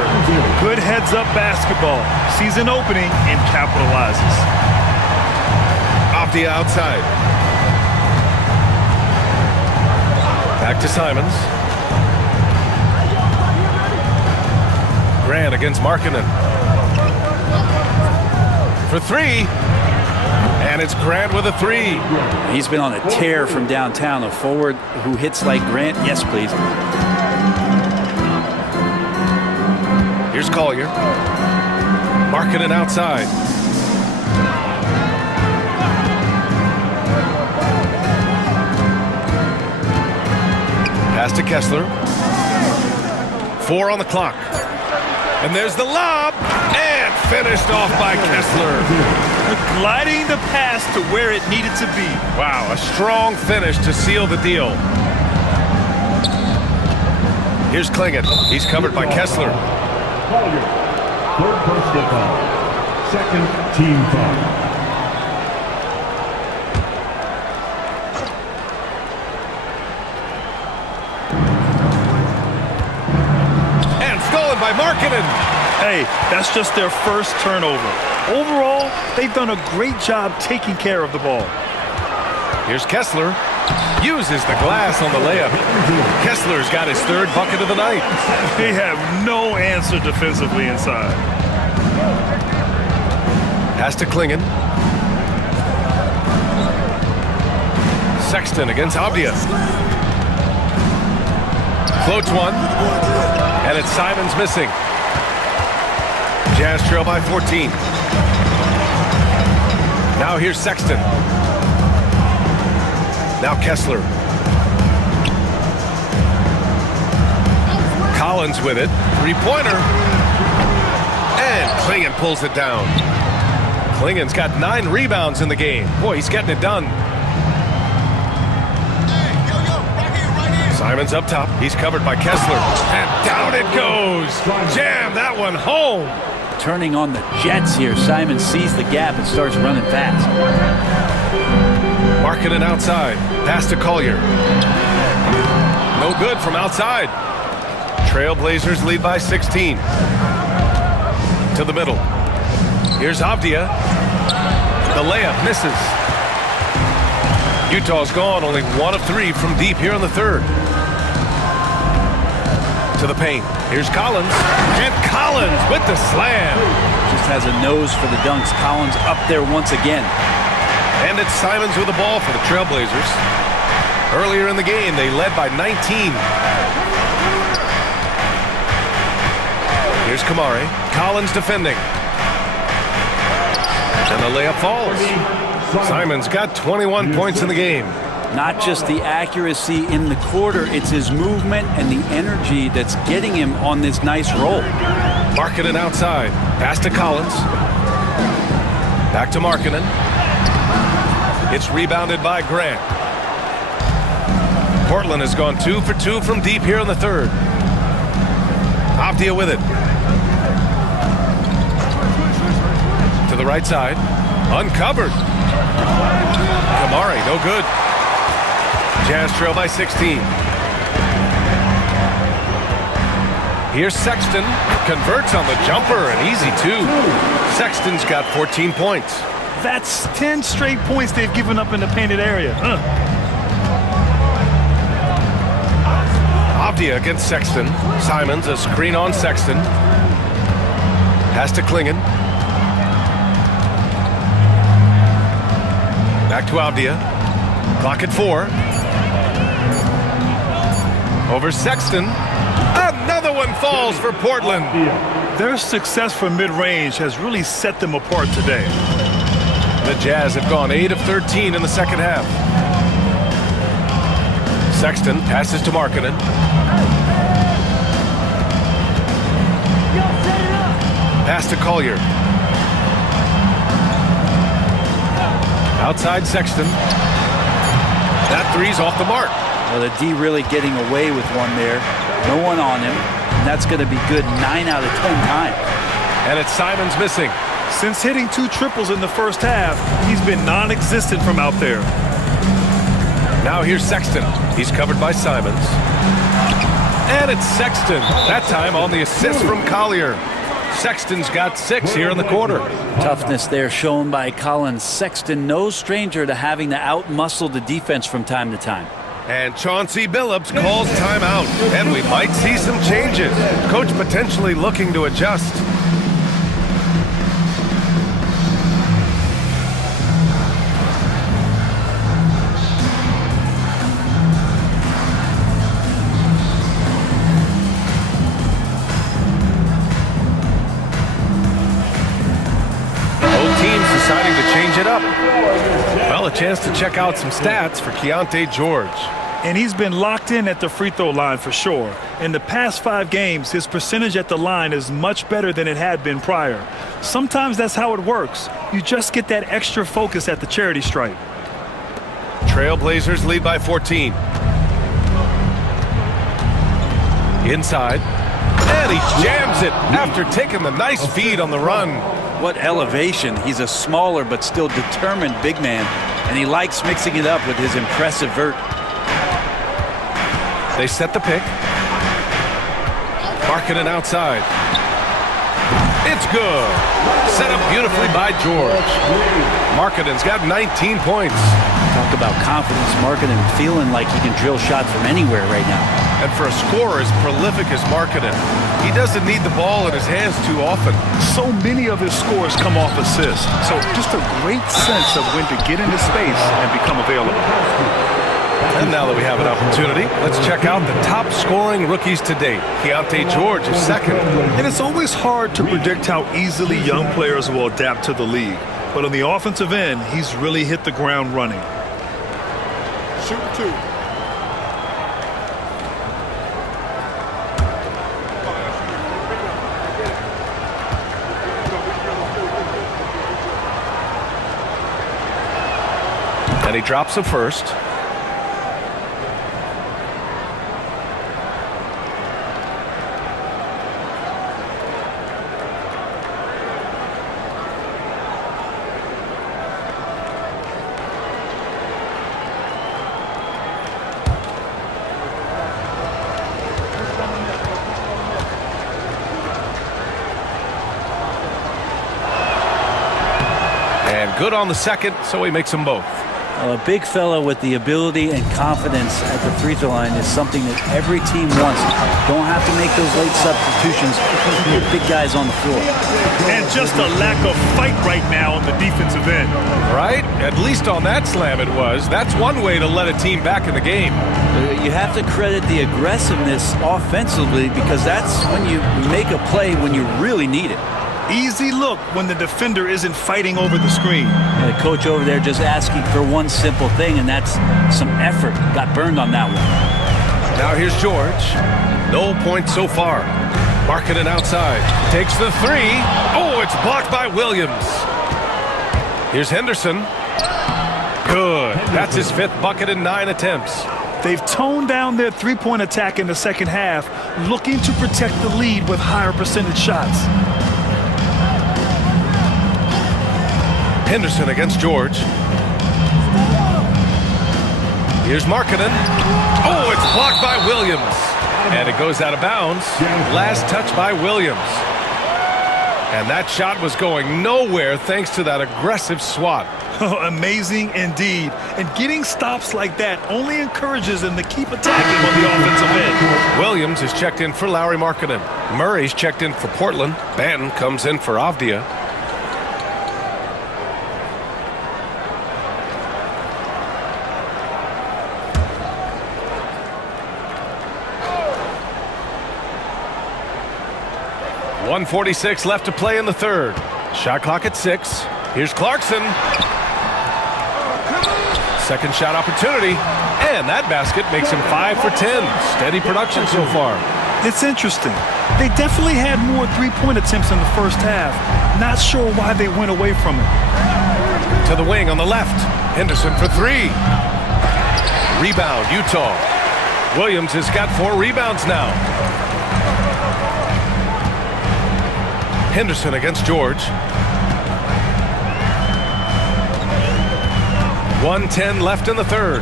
Good heads-up basketball. Sees an opening and capitalizes. Avdia outside. Back to Simons. Grant against Markkanen. For three. And it's Grant with a three. He's been on a tear from downtown. A forward who hits like Grant. Yes, please. Here's Collier. Markkanen outside. Pass to Kessler. 4 on the clock. And there's the lob. And finished off by Kessler. Gliding the pass to where it needed to be. Wow, a strong finish to seal the deal. Here's Klingon. He's covered by Kessler. Collier. Third personal foul. Second team foul. By Markkanen. Hey, that's just their first turnover. Overall, they've done a great job taking care of the ball. Here's Kessler. Uses the glass on the layup. Kessler's got his third bucket of the night. They have no answer defensively inside. Pass to Klingon. Sexton against Avdia. Floats one. And it's Simons missing. Jazz trail by 14. Now here's Sexton. Now Kessler. Collins with it. Three-pointer. And Klingon pulls it down. Klingon's got 9 rebounds in the game. Boy, he's getting it done. Simons up top. He's covered by Kessler. And down it goes. Jam that one home. Turning on the Jets here. Simons sees the gap and starts running fast. Markkanen outside. Pass to Collier. No good from outside. Trailblazers lead by 16. To the middle. Here's Avdia. The layup misses. Utah's gone only 1 of 3 from deep here in the third. To the paint. Here's Collins. And Collins with the slam. Just has a nose for the dunks. Collins up there once again. And it's Simons with the ball for the Trailblazers. Earlier in the game, they led by 19. Here's Kamari. Collins defending. And the layup falls. Simons got 21 points in the game. Not just the accuracy in the quarter, it's his movement and the energy that's getting him on this nice roll. Markkanen outside. Pass to Collins. Back to Markkanen. It's rebounded by Grant. Portland has gone 2 for 2 from deep here in the third. Avdia with it. To the right side. Uncovered. Kamari, no good. Jazz trail by 16. Here's Sexton. Converts on the jumper, an easy 2. Sexton's got 14 points. That's 10 straight points they've given up in the painted area. Avdia against Sexton. Simons, a screen on Sexton. Pass to Klingon. Back to Avdia. Clock at 4. Over Sexton. Another one falls for Portland. Their success from mid-range has really set them apart today. The Jazz have gone 8 of 13 in the second half. Sexton passes to Markkanen. Pass to Collier. Outside Sexton. That three's off the mark. Well, the D really getting away with one there. No one on him. And that's going to be good 9 out of 10 times. And it's Simons missing. Since hitting 2 triples in the first half, he's been non-existent from out there. Now here's Sexton. He's covered by Simons. And it's Sexton. That time on the assist from Collier. Sexton's got 6 here in the quarter. Toughness there shown by Collins. Sexton, no stranger to having to out-muscle the defense from time to time. And Chauncey Billups calls timeout. And we might see some changes. Coach potentially looking to adjust. Deciding to change it up. Well, a chance to check out some stats for Keontae George. And he's been locked in at the free throw line for sure. In the past 5 games, his percentage at the line is much better than it had been prior. Sometimes that's how it works. You just get that extra focus at the charity stripe. Trailblazers lead by 14. Inside. And he jams it after taking the nice feed on the run. What elevation. He's a smaller but still determined big man, and he likes mixing it up with his impressive vert. They set the pick. Markkanen outside. It's good. Set up beautifully by George. Markkanen's got 19 points. Talk about confidence. Markkanen feeling like he can drill shots from anywhere right now. And for a scorer as prolific as Markkanen, he doesn't need the ball in his hands too often. So many of his scores come off assists. So just a great sense of when to get into space and become available. And now that we have an opportunity, let's check out the top scoring rookies to date. Keontae George is second. And it's always hard to predict how easily young players will adapt to the league. But on the offensive end, he's really hit the ground running. Shoot 2. And he drops the first. And good on the second, so he makes them both. Well, a big fella with the ability and confidence at the free throw line is something that every team wants. Don't have to make those late substitutions. Get big guys on the floor. And just a lack of fight right now on the defensive end. Right? At least on that slam it was. That's one way to let a team back in the game. You have to credit the aggressiveness offensively, because that's when you make a play when you really need it. Easy look when the defender isn't fighting over the screen. The coach over there just asking for one simple thing, and that's some effort. Got burned on that one. Now here's George. No points so far. Markkanen outside. Takes the 3. Oh, it's blocked by Williams. Here's Henderson. Good. That's his 5th bucket in 9 attempts. They've toned down their three-point attack in the second half, looking to protect the lead with higher percentage shots. Henderson against George. Here's Markkanen. Oh, it's blocked by Williams. And it goes out of bounds. Last touch by Williams. And that shot was going nowhere thanks to that aggressive swat. Amazing indeed. And getting stops like that only encourages them to keep attacking on the offensive end. Williams is checked in for Lauri Markkanen. Murray's checked in for Portland. Banton comes in for Avdia. .146 left to play in the third. Shot clock at 6. Here's Clarkson. Second shot opportunity. And that basket makes him 5 for 10. Steady production so far. It's interesting. They definitely had more three-point attempts in the first half. Not sure why they went away from it. To the wing on the left. Henderson for 3. Rebound, Utah. Williams has got 4 rebounds now. Henderson against George. 1:10 left in the third.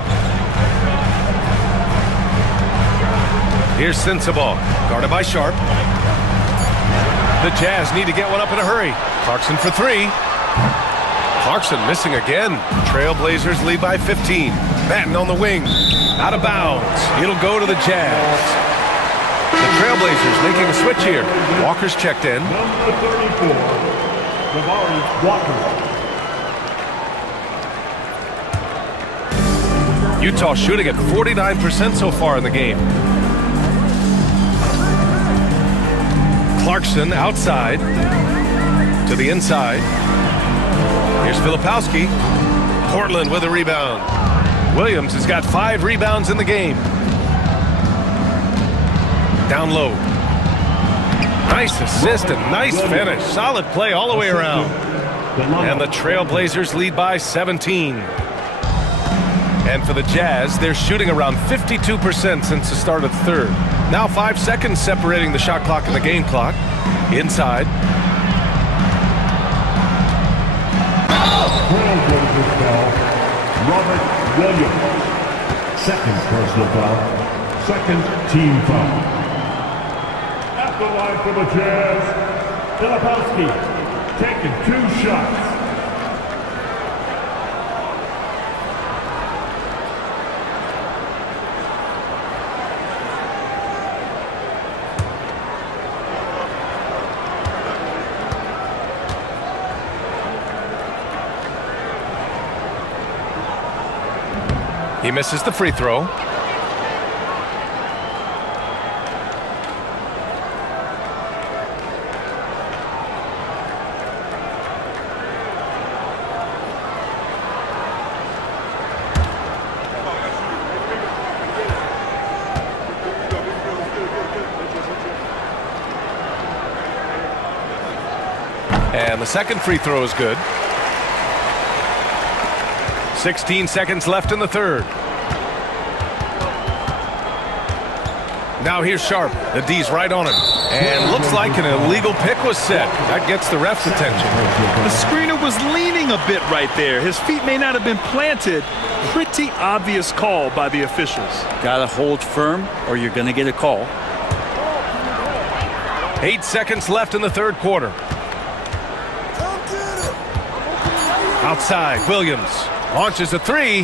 Here's Sensabaugh, guarded by Sharp. The Jazz need to get one up in a hurry. Clarkson for 3. Clarkson missing again. Trailblazers lead by 15. Banton on the wing. Out of bounds. It'll go to the Jazz. The Trailblazers making a switch here. Walker's checked in. Number 34, Walker. Utah shooting at 49% so far in the game. Clarkson outside to the inside. Here's Filipowski. Portland with a rebound. Williams has got 5 rebounds in the game. Down low. Nice assist and nice finish. Solid play all the way around. And the Trailblazers lead by 17. And for the Jazz, they're shooting around 52% since the start of the third. Now 5 seconds separating the shot clock and the game clock. Inside. Trailblazers foul, Robert Williams. Second personal foul. Second team foul. At the line for the Jazz, Filipowski taking 2 shots. He misses the free throw. And the second free throw is good. 16 seconds left in the third. Now here's Sharp. The D's right on him. And looks like an illegal pick was set. That gets the ref's attention. The screener was leaning a bit right there. His feet may not have been planted. Pretty obvious call by the officials. Gotta hold firm or you're gonna get a call. 8 seconds left in the third quarter. Outside, Williams launches a 3.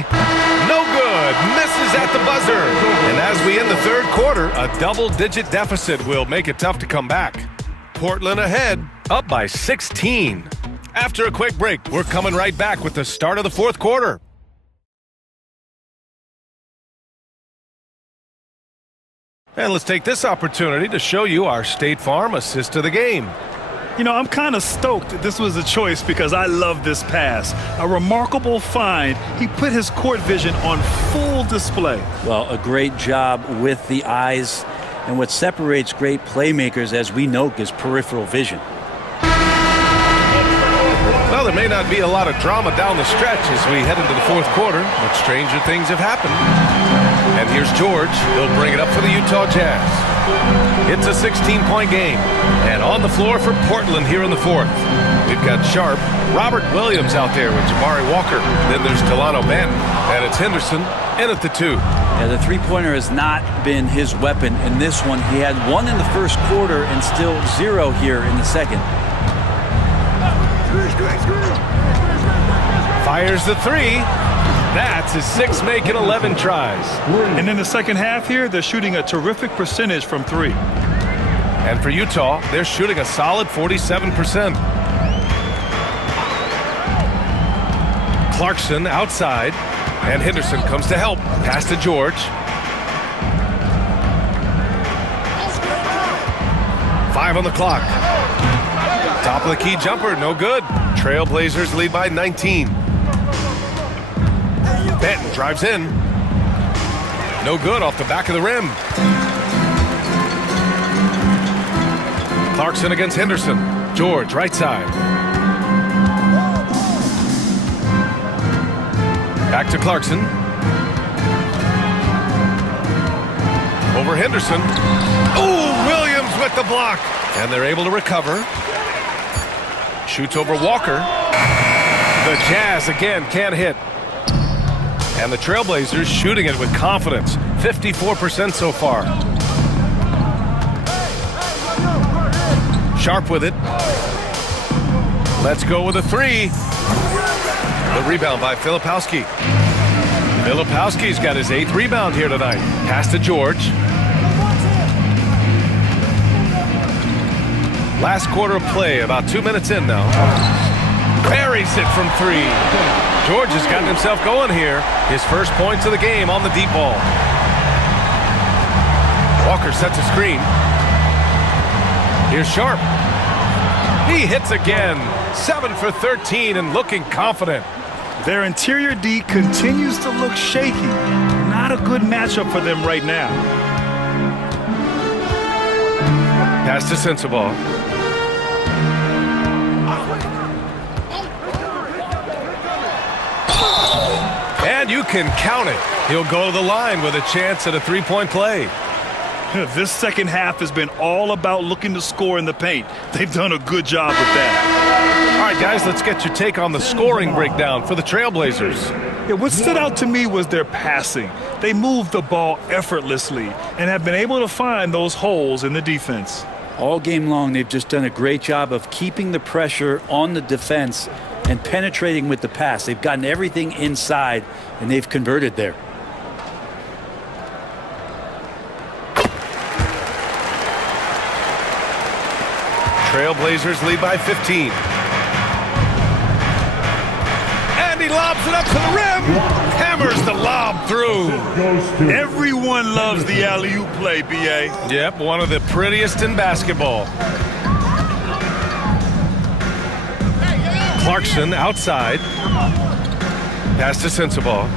No good. Misses at the buzzer. And as we end the third quarter, a double-digit deficit will make it tough to come back. Portland ahead, up by 16. After a quick break, we're coming right back with the start of the fourth quarter. And let's take this opportunity to show you our State Farm assist of the game. You know, I'm kind of stoked this was a choice because I love this pass. A remarkable find. He put his court vision on full display. Well, a great job with the eyes. And what separates great playmakers, as we know, is peripheral vision. Well, there may not be a lot of drama down the stretch as we head into the fourth quarter, but stranger things have happened. And here's George. He'll bring it up for the Utah Jazz. It's a 16-point game. And on the floor for Portland here in the fourth. We've got Sharp, Robert Williams out there with Jabari Walker. Then there's Delano Banton. And it's Henderson in at the 2. Yeah, the three-pointer has not been his weapon in this one. He had 1 in the first quarter and still 0 here in the second. Fires the 3. That's his 6th make in 11 tries. And in the second half here, they're shooting a terrific percentage from 3. And for Utah, they're shooting a solid 47%. Clarkson outside, and Henderson comes to help. Pass to George. 5 on the clock. Top of the key jumper, no good. Trailblazers lead by 19. Banton drives in. No good off the back of the rim. Clarkson against Henderson. George, right side. Back to Clarkson. Over Henderson. Oh, Williams with the block. And they're able to recover. Shoots over Walker. The Jazz again can't hit. And the Trailblazers shooting it with confidence. 54% so far. Sharp with it. Let's go with a 3. The rebound by Filipowski. Filipowski's got his 8th rebound here tonight. Pass to George. Last quarter of play, about 2 minutes in now. Buries it from 3. George has gotten himself going here. His first points of the game on the deep ball. Walker sets a screen. Here's Sharp. He hits again. 7 for 13 and looking confident. Their interior D continues to look shaky. Not a good matchup for them right now. Pass to Sensabaugh. And you can count it. He'll go to the line with a chance at a 3-point play. This second half has been all about looking to score in the paint. They've done a good job with that. All right, guys, let's get your take on the scoring breakdown for the Trailblazers. Yeah, what stood out to me was their passing. They moved the ball effortlessly and have been able to find those holes in the defense. All game long, they've just done a great job of keeping the pressure on the defense and penetrating with the pass. They've gotten everything inside, and they've converted there. Trailblazers lead by 15. And he lobs it up to the rim. Hammers the lob through. Everyone loves the alley-oop play, B.A. Yep, one of the prettiest in basketball. Clarkson outside. Pass to Sensabaugh.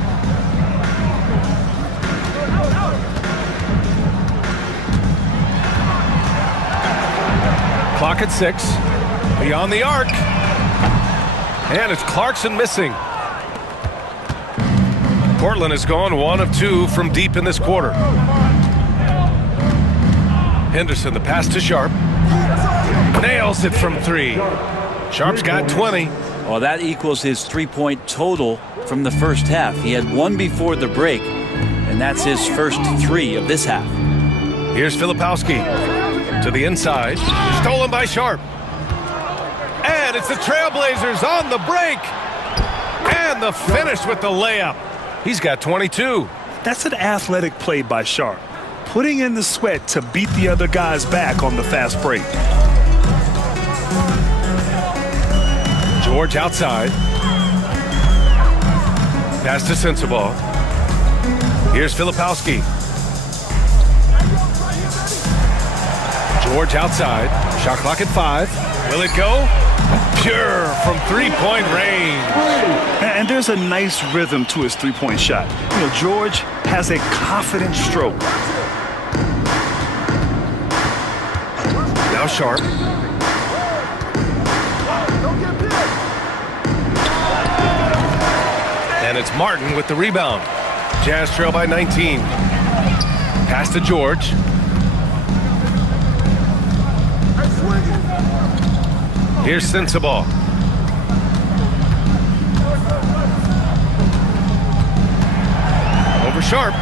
Clock at 6. Beyond the arc. And it's Clarkson missing. Portland has gone 1 of 2 from deep in this quarter. Henderson, the pass to Sharp. Nails it from 3. Sharp's got 20. Well, that equals his 3-point total from the first half. He had 1 before the break, and that's his first 3 of this half. Here's Filipowski to the inside. Stolen by Sharp. And it's the Trailblazers on the break. And the finish with the layup. He's got 22. That's an athletic play by Sharp, putting in the sweat to beat the other guys back on the fast break. George outside. Pass to Sensabaugh. Here's Filipowski. George outside. Shot clock at 5. Will it go? Pure from 3-point range. And there's a nice rhythm to his 3-point shot. You know, George has a confident stroke. Now Sharp. And it's Martin with the rebound. Jazz trail by 19. Pass to George. Here's Sensabaugh. Over Sharp.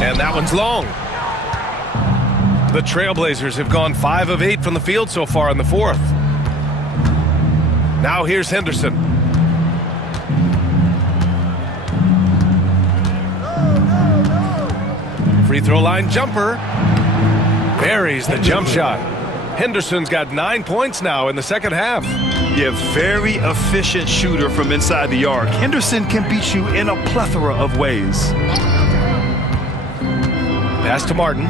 And that one's long. The Trailblazers have gone 5 of 8 from the field so far in the 4th. Now here's Henderson. Free throw line jumper. Buries the jump shot. Henderson's got 9 points now in the second half. Yeah, very efficient shooter from inside the arc. Henderson can beat you in a plethora of ways. Pass to Martin.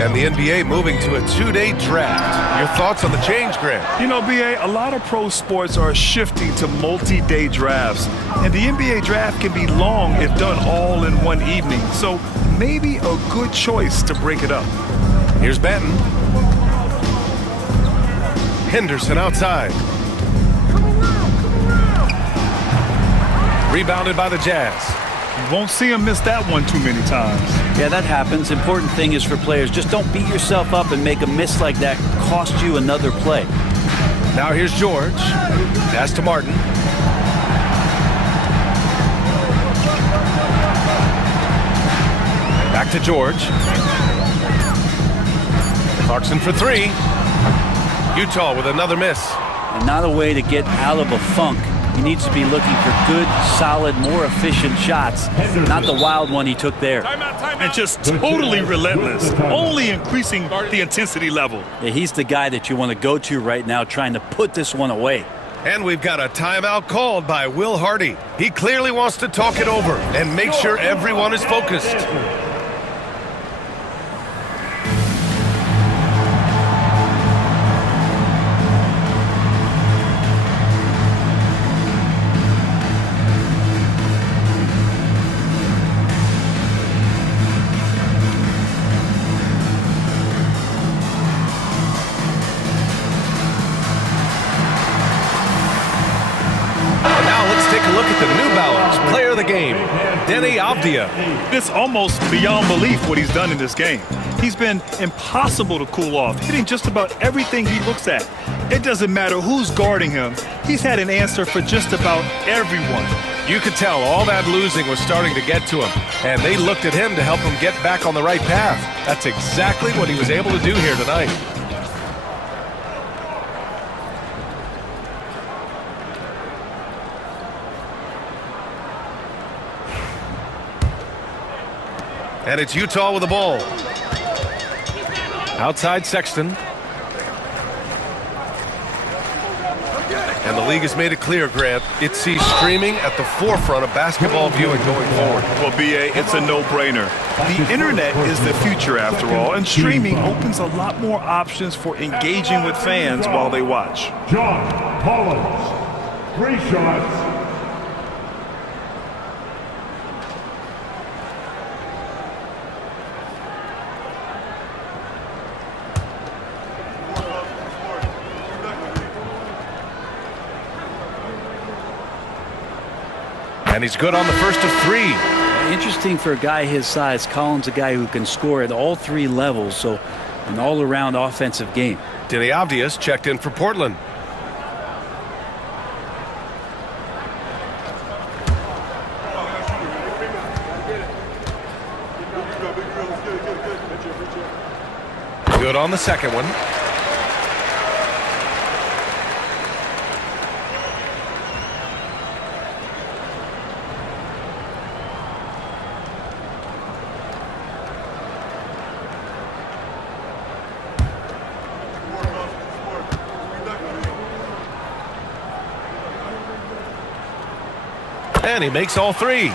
And the NBA moving to a 2-day draft. Your thoughts on the change, Grant? You know, B.A., a lot of pro sports are shifting to multi-day drafts. And the NBA draft can be long if done all in one evening. So maybe a good choice to break it up. Here's Benton. Henderson outside. Rebounded by the Jazz. You won't see him miss that one too many times. Yeah, that happens. Important thing is for players, just don't beat yourself up and make a miss like that cost you another play. Now here's George. Pass to Martin. Back to George. Clarkson for 3. Utah with another miss. And not a way to get out of a funk He needs to be looking for good, solid, more efficient shots, not the wild one he took there. And just totally relentless, only increasing the intensity level. Yeah, he's the guy that you want to go to right now, trying to put this one away. And we've got a timeout called by Will Hardy. He clearly wants to talk it over and make sure everyone is focused. Denny Avdia. It's almost beyond belief what he's done in this game. He's been impossible to cool off, hitting just about everything he looks at. It doesn't matter who's guarding him. He's had an answer for just about everyone. You could tell all that losing was starting to get to him, and they looked at him to help him get back on the right path. That's exactly what he was able to do here tonight. And it's Utah with the ball. Outside Sexton. And the league has made it clear, Grant, it sees streaming at the forefront of basketball viewing going forward. Well, B.A., it's a no-brainer. The internet is the future, after all, and streaming opens a lot more options for engaging with fans while they watch. John Collins, 3 shots. And he's good on the first of 3. Interesting for a guy his size. Collins, a guy who can score at all 3 levels, so an all-around offensive game. Denny Avdia's checked in for Portland. Good on the second one. And he makes all 3.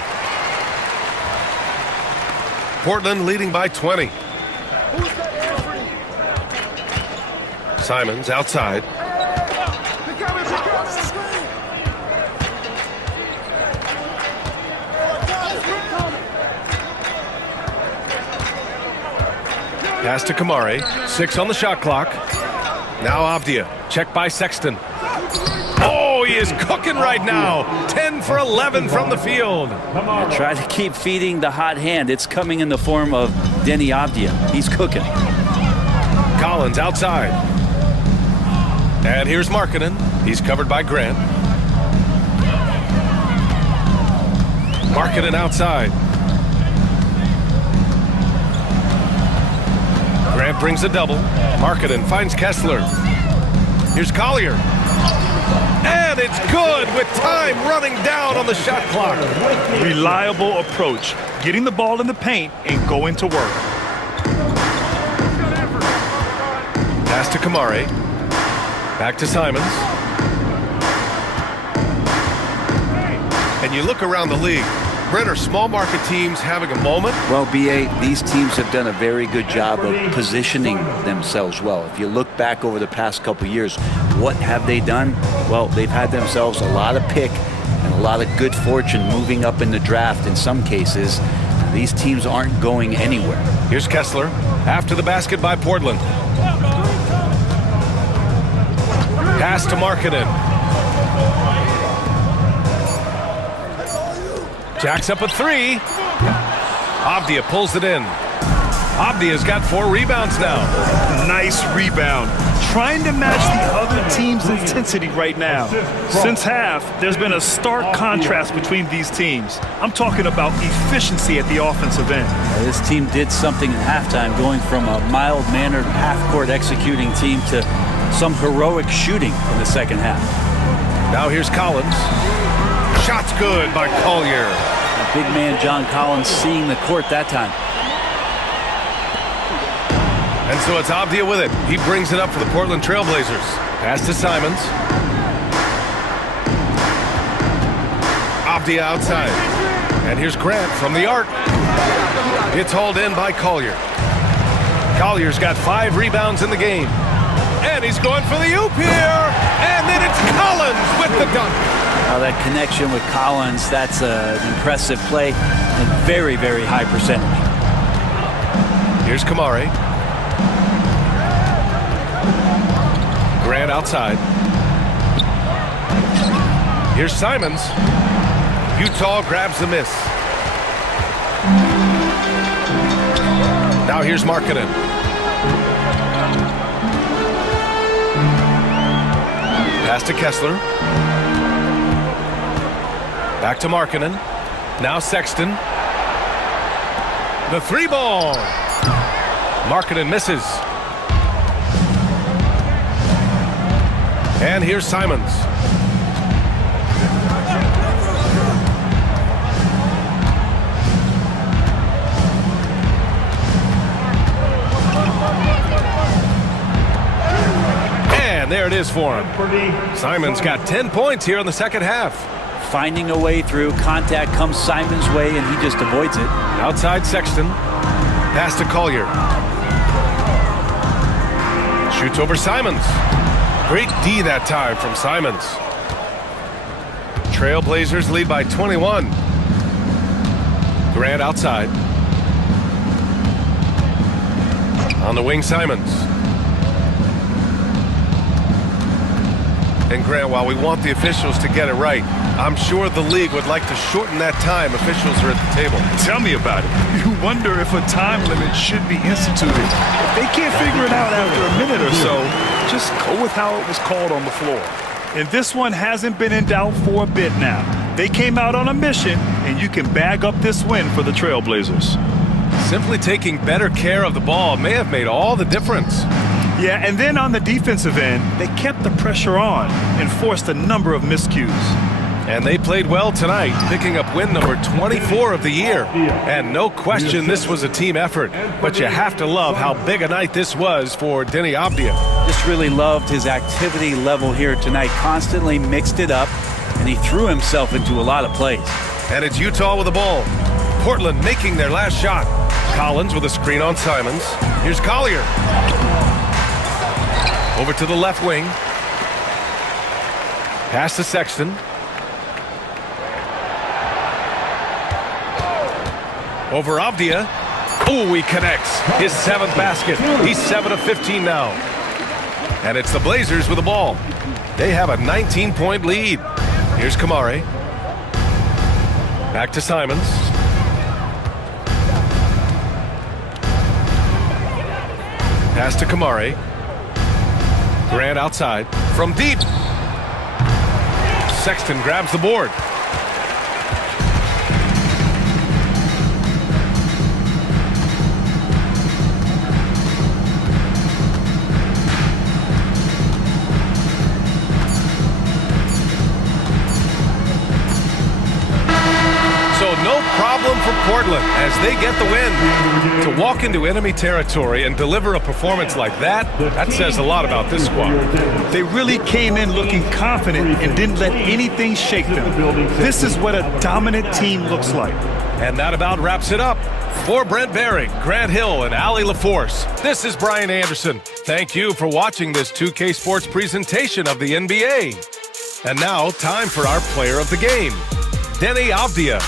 Portland leading by 20. Simons outside. Pass to Kamari. 6 on the shot clock. Now Avdia. Checked by Sexton. Oh, he is cooking right now. 10 for 11 from the field. Try to keep feeding the hot hand. It's coming in the form of Denny Avdia. He's cooking. Collins outside. And here's Markkanen. He's covered by Grant. Markkanen outside. Grant brings a double. Markkanen finds Kessler. Here's Collier. And it's good with time running down on the shot clock. Reliable approach, getting the ball in the paint and going to work. Pass to Kamari. Back to Simons. And you look around the league. Brent, are small market teams having a moment? Well, B.A., these teams have done a very good job of positioning themselves well. If you look back over the past couple years, what have they done? Well, they've had themselves a lot of pick and a lot of good fortune moving up in the draft in some cases. These teams aren't going anywhere. Here's Kessler after the basket by Portland. Pass to Markkanen. Jacks up a 3. Avdia pulls it in. Avdia's got 4 rebounds now. Nice rebound. Trying to match the other team's intensity right now. Since half, there's been a stark contrast between these teams. I'm talking about efficiency at the offensive end. This team did something in halftime, going from a mild-mannered half-court executing team to some heroic shooting in the second half. Now here's Collins. Shot's good by Collier. Big man John Collins seeing the court that time. And so it's Avdia with it. He brings it up for the Portland Trailblazers. Pass to Simons. Avdia outside. And here's Grant from the arc. It's hauled in by Collier. Collier's got 5 rebounds in the game. And he's going for the oop here. And then it's Collins with the dunk. Now that connection with Collins, that's an impressive play and very, very high percentage. Here's Kamari. Grant outside. Here's Simons. Utah grabs the miss. Now here's Markkanen. Pass to Kessler. Back to Markkanen. Now Sexton. The 3-ball. Markkanen misses. And here's Simons. And there it is for him. Simons got 10 points here in the second half. Finding a way through. Contact comes Simons' way, and he just avoids it. Outside Sexton. Pass to Collier. Shoots over Simons. Great D that time from Simons. Trailblazers lead by 21. Grant outside. On the wing, Simons. And Grant, while we want the officials to get it right, I'm sure the league would like to shorten that time officials are at the table. Tell me about it. You wonder if a time limit should be instituted. If they can't figure it out after a minute or so, just go with how it was called on the floor. And this one hasn't been in doubt for a bit now. They came out on a mission, and you can bag up this win for the Trailblazers. Simply taking better care of the ball may have made all the difference. Yeah, and then on the defensive end, they kept the pressure on and forced a number of miscues. And they played well tonight, picking up win number 24 of the year. And no question this was a team effort, but you have to love how big a night this was for Deni Avdia. Just really loved his activity level here tonight. Constantly mixed it up, and he threw himself into a lot of plays. And it's Utah with the ball. Portland making their last shot. Collins with a screen on Simons. Here's Collier. Over to the left wing. Pass to Sexton. Over Avdia. Oh, he connects. His 7th basket. He's 7 of 15 now. And it's the Blazers with the ball. They have a 19-point lead. Here's Kamari. Back to Simons. Pass to Kamari. Grant outside. From deep. Sexton grabs the board. No problem for Portland as they get the win. To walk into enemy territory and deliver a performance like that says a lot about this squad. They really came in looking confident and didn't let anything shake them. This is what a dominant team looks like. And that about wraps it up. For Brent Behring, Grant Hill, and Allie LaForce, this is Brian Anderson. Thank you for watching this 2K Sports presentation of the NBA. And now, time for our player of the game, Deni Avdia.